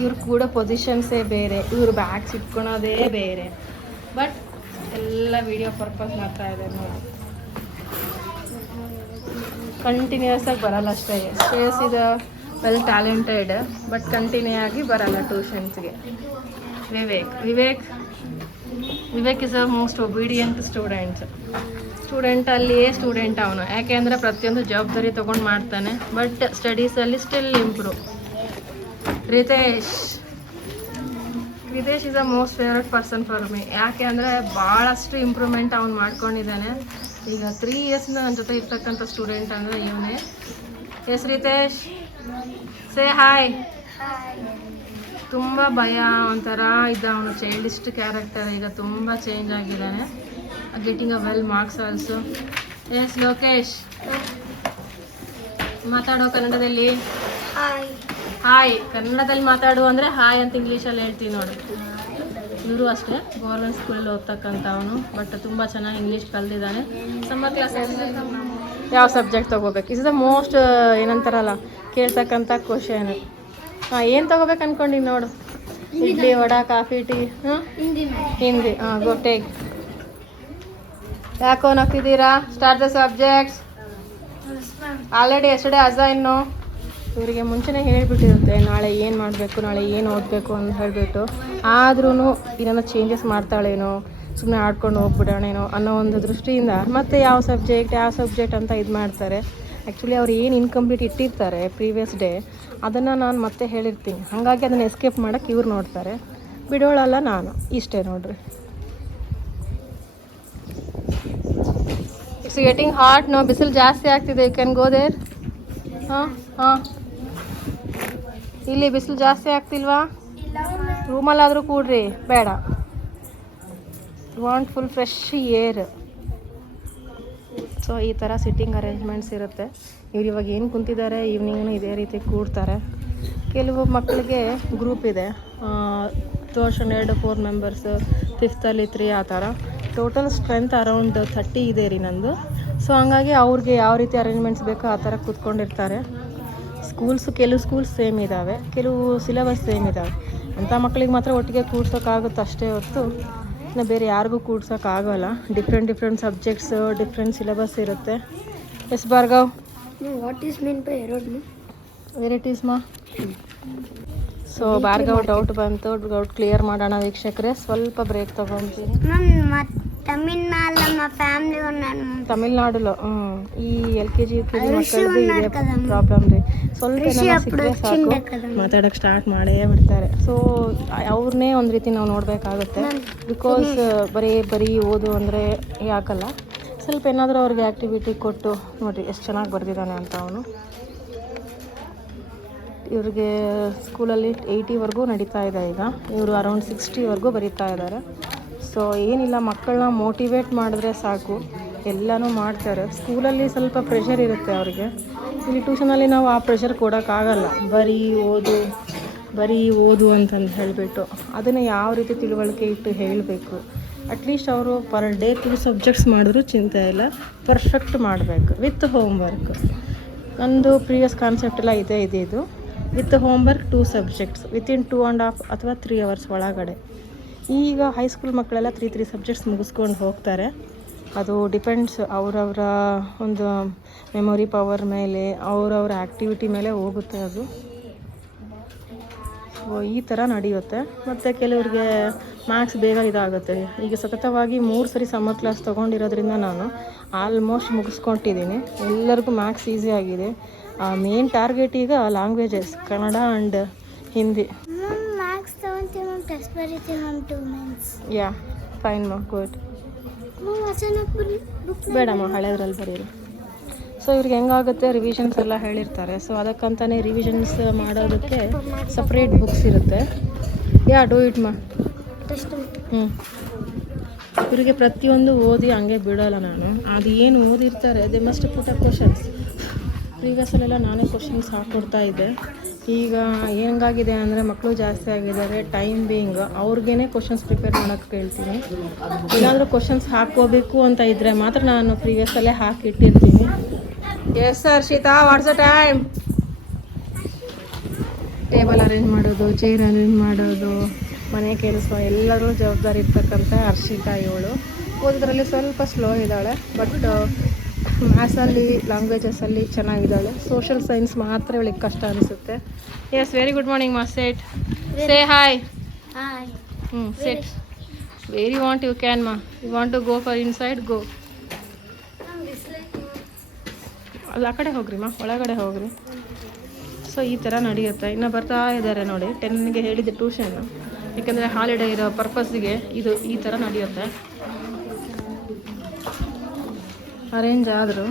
ಇವ್ರು ಕೂಡ ಪೊಸಿಷನ್ಸೇ ಬೇರೆ, ಇವ್ರು ಬ್ಯಾಗ್ಸ್ ಇಟ್ಕೊಳೋದೇ ಬೇರೆ. ಬಟ್ ಎಲ್ಲ ವಿಡಿಯೋ ಪರ್ಪಸ್ ಮಾಡ್ತಾ ಇದ್ದಾರೆ ನೋಡಿ. ಕಂಟಿನ್ಯೂಸ್ ಆಗಿ ಬರಲ್ಲ ಅಷ್ಟೇ. ಸ್ಪೇಸ್ ಇದೆ, ವೆಲ್ ಟ್ಯಾಲೆಂಟೆಡ್, ಬಟ್ ಕಂಟಿನ್ಯೂ ಆಗಿ ಬರಲ್ಲ ಟ್ಯೂಷನ್ಸ್ಗೆ. Vivek is a most obedient ಸ್ಟೂಡೆಂಟಲ್ಲಿಯೇ ಸ್ಟೂಡೆಂಟ್ ಅವನು. ಯಾಕೆಂದರೆ ಪ್ರತಿಯೊಂದು ಜವಾಬ್ದಾರಿ ತೊಗೊಂಡು ಮಾಡ್ತಾನೆ, ಬಟ್ ಸ್ಟಡೀಸಲ್ಲಿ still improve. Ritesh is a most favourite person for me. ಯಾಕೆ ಅಂದರೆ ಭಾಳಷ್ಟು ಇಂಪ್ರೂವ್ಮೆಂಟ್ ಅವ್ನು ಮಾಡ್ಕೊಂಡಿದ್ದಾನೆ. ಈಗ 3 ಇಯರ್ಸಿಂದ ನನ್ನ ಜೊತೆ ಇರ್ತಕ್ಕಂಥ ಸ್ಟೂಡೆಂಟ್ ಅಂದರೆ ಇವನೇ. Yes Ritesh, say hi. ತುಂಬ ಭಯ ಒಂಥರ ಇದ್ದ ಅವನು, ಚೈಲ್ಡಿಸ್ಟ್ ಕ್ಯಾರೆಕ್ಟರ್. ಈಗ ತುಂಬ ಚೇಂಜ್ ಆಗಿದ್ದಾನೆ. Getting a well marks also. Yes Lokesh, ಮಾತಾಡೋ ಕನ್ನಡದಲ್ಲಿ. ಹಾಯ್ ಕನ್ನಡದಲ್ಲಿ ಮಾತಾಡು ಅಂದರೆ ಹಾಯ್ ಅಂತ ಇಂಗ್ಲೀಷಲ್ಲಿ ಹೇಳ್ತೀವಿ ನೋಡಿ. ಇವರು ಅಷ್ಟೇ ಗೌರ್ಮೆಂಟ್ ಸ್ಕೂಲಲ್ಲಿ ಓದ್ತಕ್ಕಂಥವನು, ಬಟ್ ತುಂಬ ಚೆನ್ನಾಗಿ ಇಂಗ್ಲೀಷ್ ಕಲ್ತಿದ್ದಾನೆ. ಸಮ್ಮರ್ ಕ್ಲಾಸ್ ಯಾವ ಸಬ್ಜೆಕ್ಟ್ ತೊಗೋಬೇಕು? ಇಸ್ ದ ಮೋಸ್ಟ್ ಏನಂತಾರಲ್ಲ ಕೇಳ್ತಕ್ಕಂಥ ಕ್ವಶನ್. ಏನು ತೊಗೋಬೇಕು ಅನ್ಕೊಂಡಿನಿ ನೋಡು. Idli, vada, coffee, tea? Hindi. Go take. ಯಾಕೋ ನಗ್ತಿದ್ದೀರಾ? Start the subjects. Already yesterday ಅಸೈನ್ನು ಇವರಿಗೆ ಮುಂಚೆನೇ ಹೇಳಿಬಿಟ್ಟಿರುತ್ತೆ ನಾಳೆ ಏನು ಮಾಡಬೇಕು, ನಾಳೆ ಏನು ಓದಬೇಕು ಅಂತ ಹೇಳಿಬಿಟ್ಟು. ಆದ್ರೂ ಏನಾರ ಚೇಂಜಸ್ ಮಾಡ್ತಾಳೇನೋ, ಸುಮ್ಮನೆ ಆಡ್ಕೊಂಡು ಹೋಗ್ಬಿಡೋಣೇನೋ ಅನ್ನೋ ಒಂದು ದೃಷ್ಟಿಯಿಂದ ಮತ್ತೆ ಯಾವ ಸಬ್ಜೆಕ್ಟ್ ಅಂತ ಇದು ಮಾಡ್ತಾರೆ. ಆ್ಯಕ್ಚುಲಿ ಅವ್ರು ಏನು ಇನ್ಕಂಪ್ಲೀಟ್ ಇಟ್ಟಿರ್ತಾರೆ ಪ್ರೀವಿಯಸ್ ಡೇ ಅದನ್ನು ನಾನು ಮತ್ತೆ ಹೇಳಿರ್ತೀನಿ, ಹಾಗಾಗಿ ಅದನ್ನು ಎಸ್ಕೇಪ್ ಮಾಡೋಕ್ಕೆ ಇವ್ರು ನೋಡ್ತಾರೆ, ಬಿಡೋಳಲ್ಲ ನಾನು. ಇಷ್ಟೇ ನೋಡ್ರಿ. ಇಟ್ಸ್ ಗೆಟಿಂಗ್ ಹಾಟ್ ನೋ, ಬಿಸಿಲು ಜಾಸ್ತಿ ಆಗ್ತಿದೆ. You can go there. ಹಾಂ ಹಾಂ, ಇಲ್ಲಿ ಬಿಸಿಲು ಜಾಸ್ತಿ ಆಗ್ತಿಲ್ವಾ? ರೂಮಲ್ಲಾದರೂ ಕೂಡ್ರಿ, ಬೇಡ. Want full fresh air. So ಈ ಥರ ಸಿಟ್ಟಿಂಗ್ ಅರೇಂಜ್ಮೆಂಟ್ಸ್ ಇರುತ್ತೆ. ಇವ್ರು ಇವಾಗ ಏನು ಕುಂತಿದ್ದಾರೆ, ಈವ್ನಿಂಗ್ನು ಇದೇ ರೀತಿ ಕೂಡ್ತಾರೆ. ಕೆಲವು ಮಕ್ಕಳಿಗೆ ಗ್ರೂಪ್ ಇದೆ, 4 ಮೆಂಬರ್ಸ್, 5th 3 ಆ ಥರ. ಟೋಟಲ್ ಸ್ಟ್ರೆಂತ್ ಅರೌಂಡ್ 30 ಇದೆ ರೀ ನಂದು. ಸೊ ಹಂಗಾಗಿ ಅವ್ರಿಗೆ ಯಾವ ರೀತಿ ಅರೇಂಜ್ಮೆಂಟ್ಸ್ ಬೇಕೋ ಆ ಥರ ಕೂತ್ಕೊಂಡಿರ್ತಾರೆ. ಕೆಲವು ಸ್ಕೂಲ್ಸ್ ಸೇಮ್ ಇದ್ದಾವೆ, ಕೆಲವು ಸಿಲೆಬಸ್ ಸೇಮ್ ಇದ್ದಾವೆ. ಅಂಥ ಮಕ್ಕಳಿಗೆ ಮಾತ್ರ ಒಟ್ಟಿಗೆ ಕೂಡ್ಸೋಕ್ಕಾಗುತ್ತೆ ಅಷ್ಟೇ ಹೊರತು ಇನ್ನು ಬೇರೆ ಯಾರಿಗೂ ಕೂಡ್ಸೋಕ್ಕಾಗೋಲ್ಲ. ಡಿಫ್ರೆಂಟ್ ಸಬ್ಜೆಕ್ಟ್ಸ್, ಡಿಫ್ರೆಂಟ್ ಸಿಲೆಬಸ್ ಇರುತ್ತೆ. Yes Bhargav, what is mean by erode? Varieties ಮಾ. ಸೊ ಭಾರ್ಗವ್ ಡೌಟ್ ಬಂತು, ಡೌಟ್ ಕ್ಲಿಯರ್ ಮಾಡೋಣ ವೀಕ್ಷಕರೇ. ಸ್ವಲ್ಪ ಬ್ರೇಕ್ ತೊಗೊತೀನಿ. ತಮಿಳ್ನಾಡುలో ಈ LKG UKG ಮಕ್ಕಳದ್ದು ಇದೆ ಪ್ರಾಬ್ಲಮ್ ರೀ. ಸ್ವಲ್ಪ ಸಿಕ್ಕರೆ ಸಾಕು ಮಾತಾಡೋಕ್ಕೆ ಸ್ಟಾರ್ಟ್ ಮಾಡೇ ಬಿಡ್ತಾರೆ. ಸೊ ಅವ್ರನ್ನೇ ಒಂದು ರೀತಿ ನಾವು ನೋಡಬೇಕಾಗುತ್ತೆ. ಬಿಕಾಸ್ ಬರೀ ಓದು ಅಂದರೆ ಯಾಕಲ್ಲ, ಸ್ವಲ್ಪ ಏನಾದರೂ ಅವ್ರಿಗೆ ಆ್ಯಕ್ಟಿವಿಟಿ ಕೊಟ್ಟು ನೋಡಿರಿ ಎಷ್ಟು ಚೆನ್ನಾಗಿ ಬರೆದಿದ್ದಾನೆ ಅಂತ ಅವನು. ಇವ್ರಿಗೆ ಸ್ಕೂಲಲ್ಲಿ 80ವರೆಗೂ ನಡೀತಾ ಇದೆ ಈಗ. ಇವರು ಅರೌಂಡ್ 60ವರೆಗೂ ಬರೀತಾ ಇದ್ದಾರೆ. ಸೊ ಏನಿಲ್ಲ, ಮಕ್ಕಳನ್ನ ಮೋಟಿವೇಟ್ ಮಾಡಿದ್ರೆ ಸಾಕು, ಎಲ್ಲನೂ ಮಾಡ್ತಾರೆ. ಸ್ಕೂಲಲ್ಲಿ ಸ್ವಲ್ಪ ಪ್ರೆಷರ್ ಇರುತ್ತೆ ಅವ್ರಿಗೆ, ಇಲ್ಲಿ ಟ್ಯೂಷನಲ್ಲಿ ನಾವು ಆ ಪ್ರೆಷರ್ ಕೊಡೋಕ್ಕಾಗಲ್ಲ. ಬರೀ ಓದು ಅಂತಂದು ಹೇಳಿಬಿಟ್ಟು ಅದನ್ನು ಯಾವ ರೀತಿ ತಿಳುವಳಿಕೆ ಇಟ್ಟು ಹೇಳಬೇಕು. ಅಟ್ಲೀಸ್ಟ್ ಅವರು ಪರ್ ಡೇ 2 ಸಬ್ಜೆಕ್ಟ್ಸ್ ಮಾಡಿದ್ರೂ ಚಿಂತೆ ಇಲ್ಲ, ಪರ್ಫೆಕ್ಟ್ ಮಾಡಬೇಕು ವಿತ್ ಹೋಮ್ವರ್ಕ್. ನಂದು ಪ್ರೀವಿಯಸ್ ಕಾನ್ಸೆಪ್ಟ್ ಎಲ್ಲ ಇದು ವಿತ್ ಹೋಮ್ವರ್ಕ್ 2 ಸಬ್ಜೆಕ್ಟ್ಸ್ ವಿತಿನ್ 2.5 ಅಥವಾ 3 hours ಒಳಗಡೆ. ಈಗ ಹೈಸ್ಕೂಲ್ ಮಕ್ಕಳೆಲ್ಲ 3 ಸಬ್ಜೆಕ್ಟ್ಸ್ ಮುಗಿಸ್ಕೊಂಡು ಹೋಗ್ತಾರೆ. ಅದು ಡಿಪೆಂಡ್ಸ್ ಅವರವರ ಒಂದು ಮೆಮೊರಿ ಪವರ್ ಮೇಲೆ, ಅವರವರ ಆ್ಯಕ್ಟಿವಿಟಿ ಮೇಲೆ ಹೋಗುತ್ತೆ ಅದು. ಸೊ ಈ ಥರ ನಡೆಯುತ್ತೆ. ಮತ್ತು ಕೆಲವ್ರಿಗೆ ಮ್ಯಾಥ್ಸ್ ಬೇಗ ಇದಾಗುತ್ತೆ. ಈಗ ಸತತವಾಗಿ 3 ಸರಿ ಸಮ್ಮರ್ ಕ್ಲಾಸ್ ತೊಗೊಂಡಿರೋದ್ರಿಂದ ನಾನು ಆಲ್ಮೋಸ್ಟ್ ಮುಗಿಸ್ಕೊಟ್ಟಿದ್ದೀನಿ. ಎಲ್ಲರಿಗೂ ಮ್ಯಾಥ್ಸ್ ಈಸಿ ಆಗಿದೆ. ಮೇನ್ ಟಾರ್ಗೆಟ್ ಈಗ languages, Kannada and Hindi. Yeah fine ಮಾ, ಗುಡ್. ಬೇಡಮ್ಮ, ಹಳೆದ್ರಲ್ಲಿ ಬರೀರಿ. ಸೊ ಇವ್ರಿಗೆ ಹೆಂಗಾಗುತ್ತೆ, ರಿವಿಷನ್ಸ್ ಎಲ್ಲ ಹೇಳಿರ್ತಾರೆ. ಸೊ ಅದಕ್ಕಂತಲೇ ರಿವಿಷನ್ಸ್ ಮಾಡೋದಕ್ಕೆ ಸಪ್ರೇಟ್ ಬುಕ್ಸ್ ಇರುತ್ತೆ. ಡೂ ಇಟ್ ಮಾ. ಇವರಿಗೆ ಪ್ರತಿಯೊಂದು ಓದಿ ಹಂಗೆ ಬಿಡೋಲ್ಲ ನಾನು. ಅದು ಏನು ಓದಿರ್ತಾರೆ they must put up questions. ಪ್ರೀವಿಯಸ್ಸಲ್ಲೆಲ್ಲ ನಾನೇ ಕ್ವಶನ್ಸ್ ಹಾಕ್ಕೊಡ್ತಾ ಇದ್ದೆ. ಈಗ ಹೆಂಗಾಗಿದೆ ಅಂದರೆ ಮಕ್ಕಳು ಜಾಸ್ತಿ ಆಗಿದ್ದಾರೆ, ಟೈಮ್ ಬೀಯಿಂಗ್ ಅವ್ರಿಗೇ ಕ್ವಶನ್ಸ್ ಪ್ರಿಪೇರ್ ಮಾಡೋಕ್ಕೆ ಕೇಳ್ತೀನಿ. ಏನಾದರೂ ಕ್ವಶನ್ಸ್ ಹಾಕ್ಕೋಬೇಕು ಅಂತ ಇದ್ದರೆ ಮಾತ್ರ ನಾನು ಪ್ರೀವಿಯಸ್ಸಲ್ಲೇ ಹಾಕಿಟ್ಟಿರ್ತೀನಿ. Yes sir Sheetha, what's the time? Table arrange ಮಾಡೋದು, ಚೇರ್ ಅರೇಂಜ್ ಮಾಡೋದು, ಮನೆ ಕೆಲಸ ಎಲ್ಲರೂ ಜವಾಬ್ದಾರಿ ಇರ್ತಕ್ಕಂಥ ಹರ್ಷಿತಾ ಇವಳು. ಓದೋದ್ರಲ್ಲಿ ಸ್ವಲ್ಪ ಸ್ಲೋ ಇದ್ದಾಳೆ, ಬಟ್ ಮ್ಯಾಥ್ಸಲ್ಲಿ, ಲ್ಯಾಂಗ್ವೇಜಸಲ್ಲಿ ಚೆನ್ನಾಗಿದ್ದಾಳೆ. ಸೋಷಲ್ ಸೈನ್ಸ್ ಮಾತ್ರ ಇವಳಿಗೆ ಕಷ್ಟ ಅನಿಸುತ್ತೆ. ಎಸ್, ವೆರಿ ಗುಡ್ ಮಾರ್ನಿಂಗ್ ಮಾ. Set, say hi. Set. Where you want you can ಮಾ. You want to go for inside, go. ಅಲ್ಲಿ ಆ ಕಡೆ ಹೋಗ್ರಿ ಮಾ, ಒಳಗಡೆ ಹೋಗ್ರಿ. ಸೊ ಈ ಥರ ನಡೆಯುತ್ತೆ. ಇನ್ನು ಬರ್ತಾ ಇದ್ದಾರೆ ನೋಡಿ, 10ಗೆ ಹೇಳಿದ್ದೆ ಟ್ಯೂಷನ್, ಯಾಕೆಂದರೆ ಹಾಲಿಡೇ ಇರೋ ಪರ್ಪಸ್ಸಿಗೆ ಇದು ಈ ಥರ ನಡೆಯುತ್ತೆ. ಅರೇಂಜ್ ಆದರು.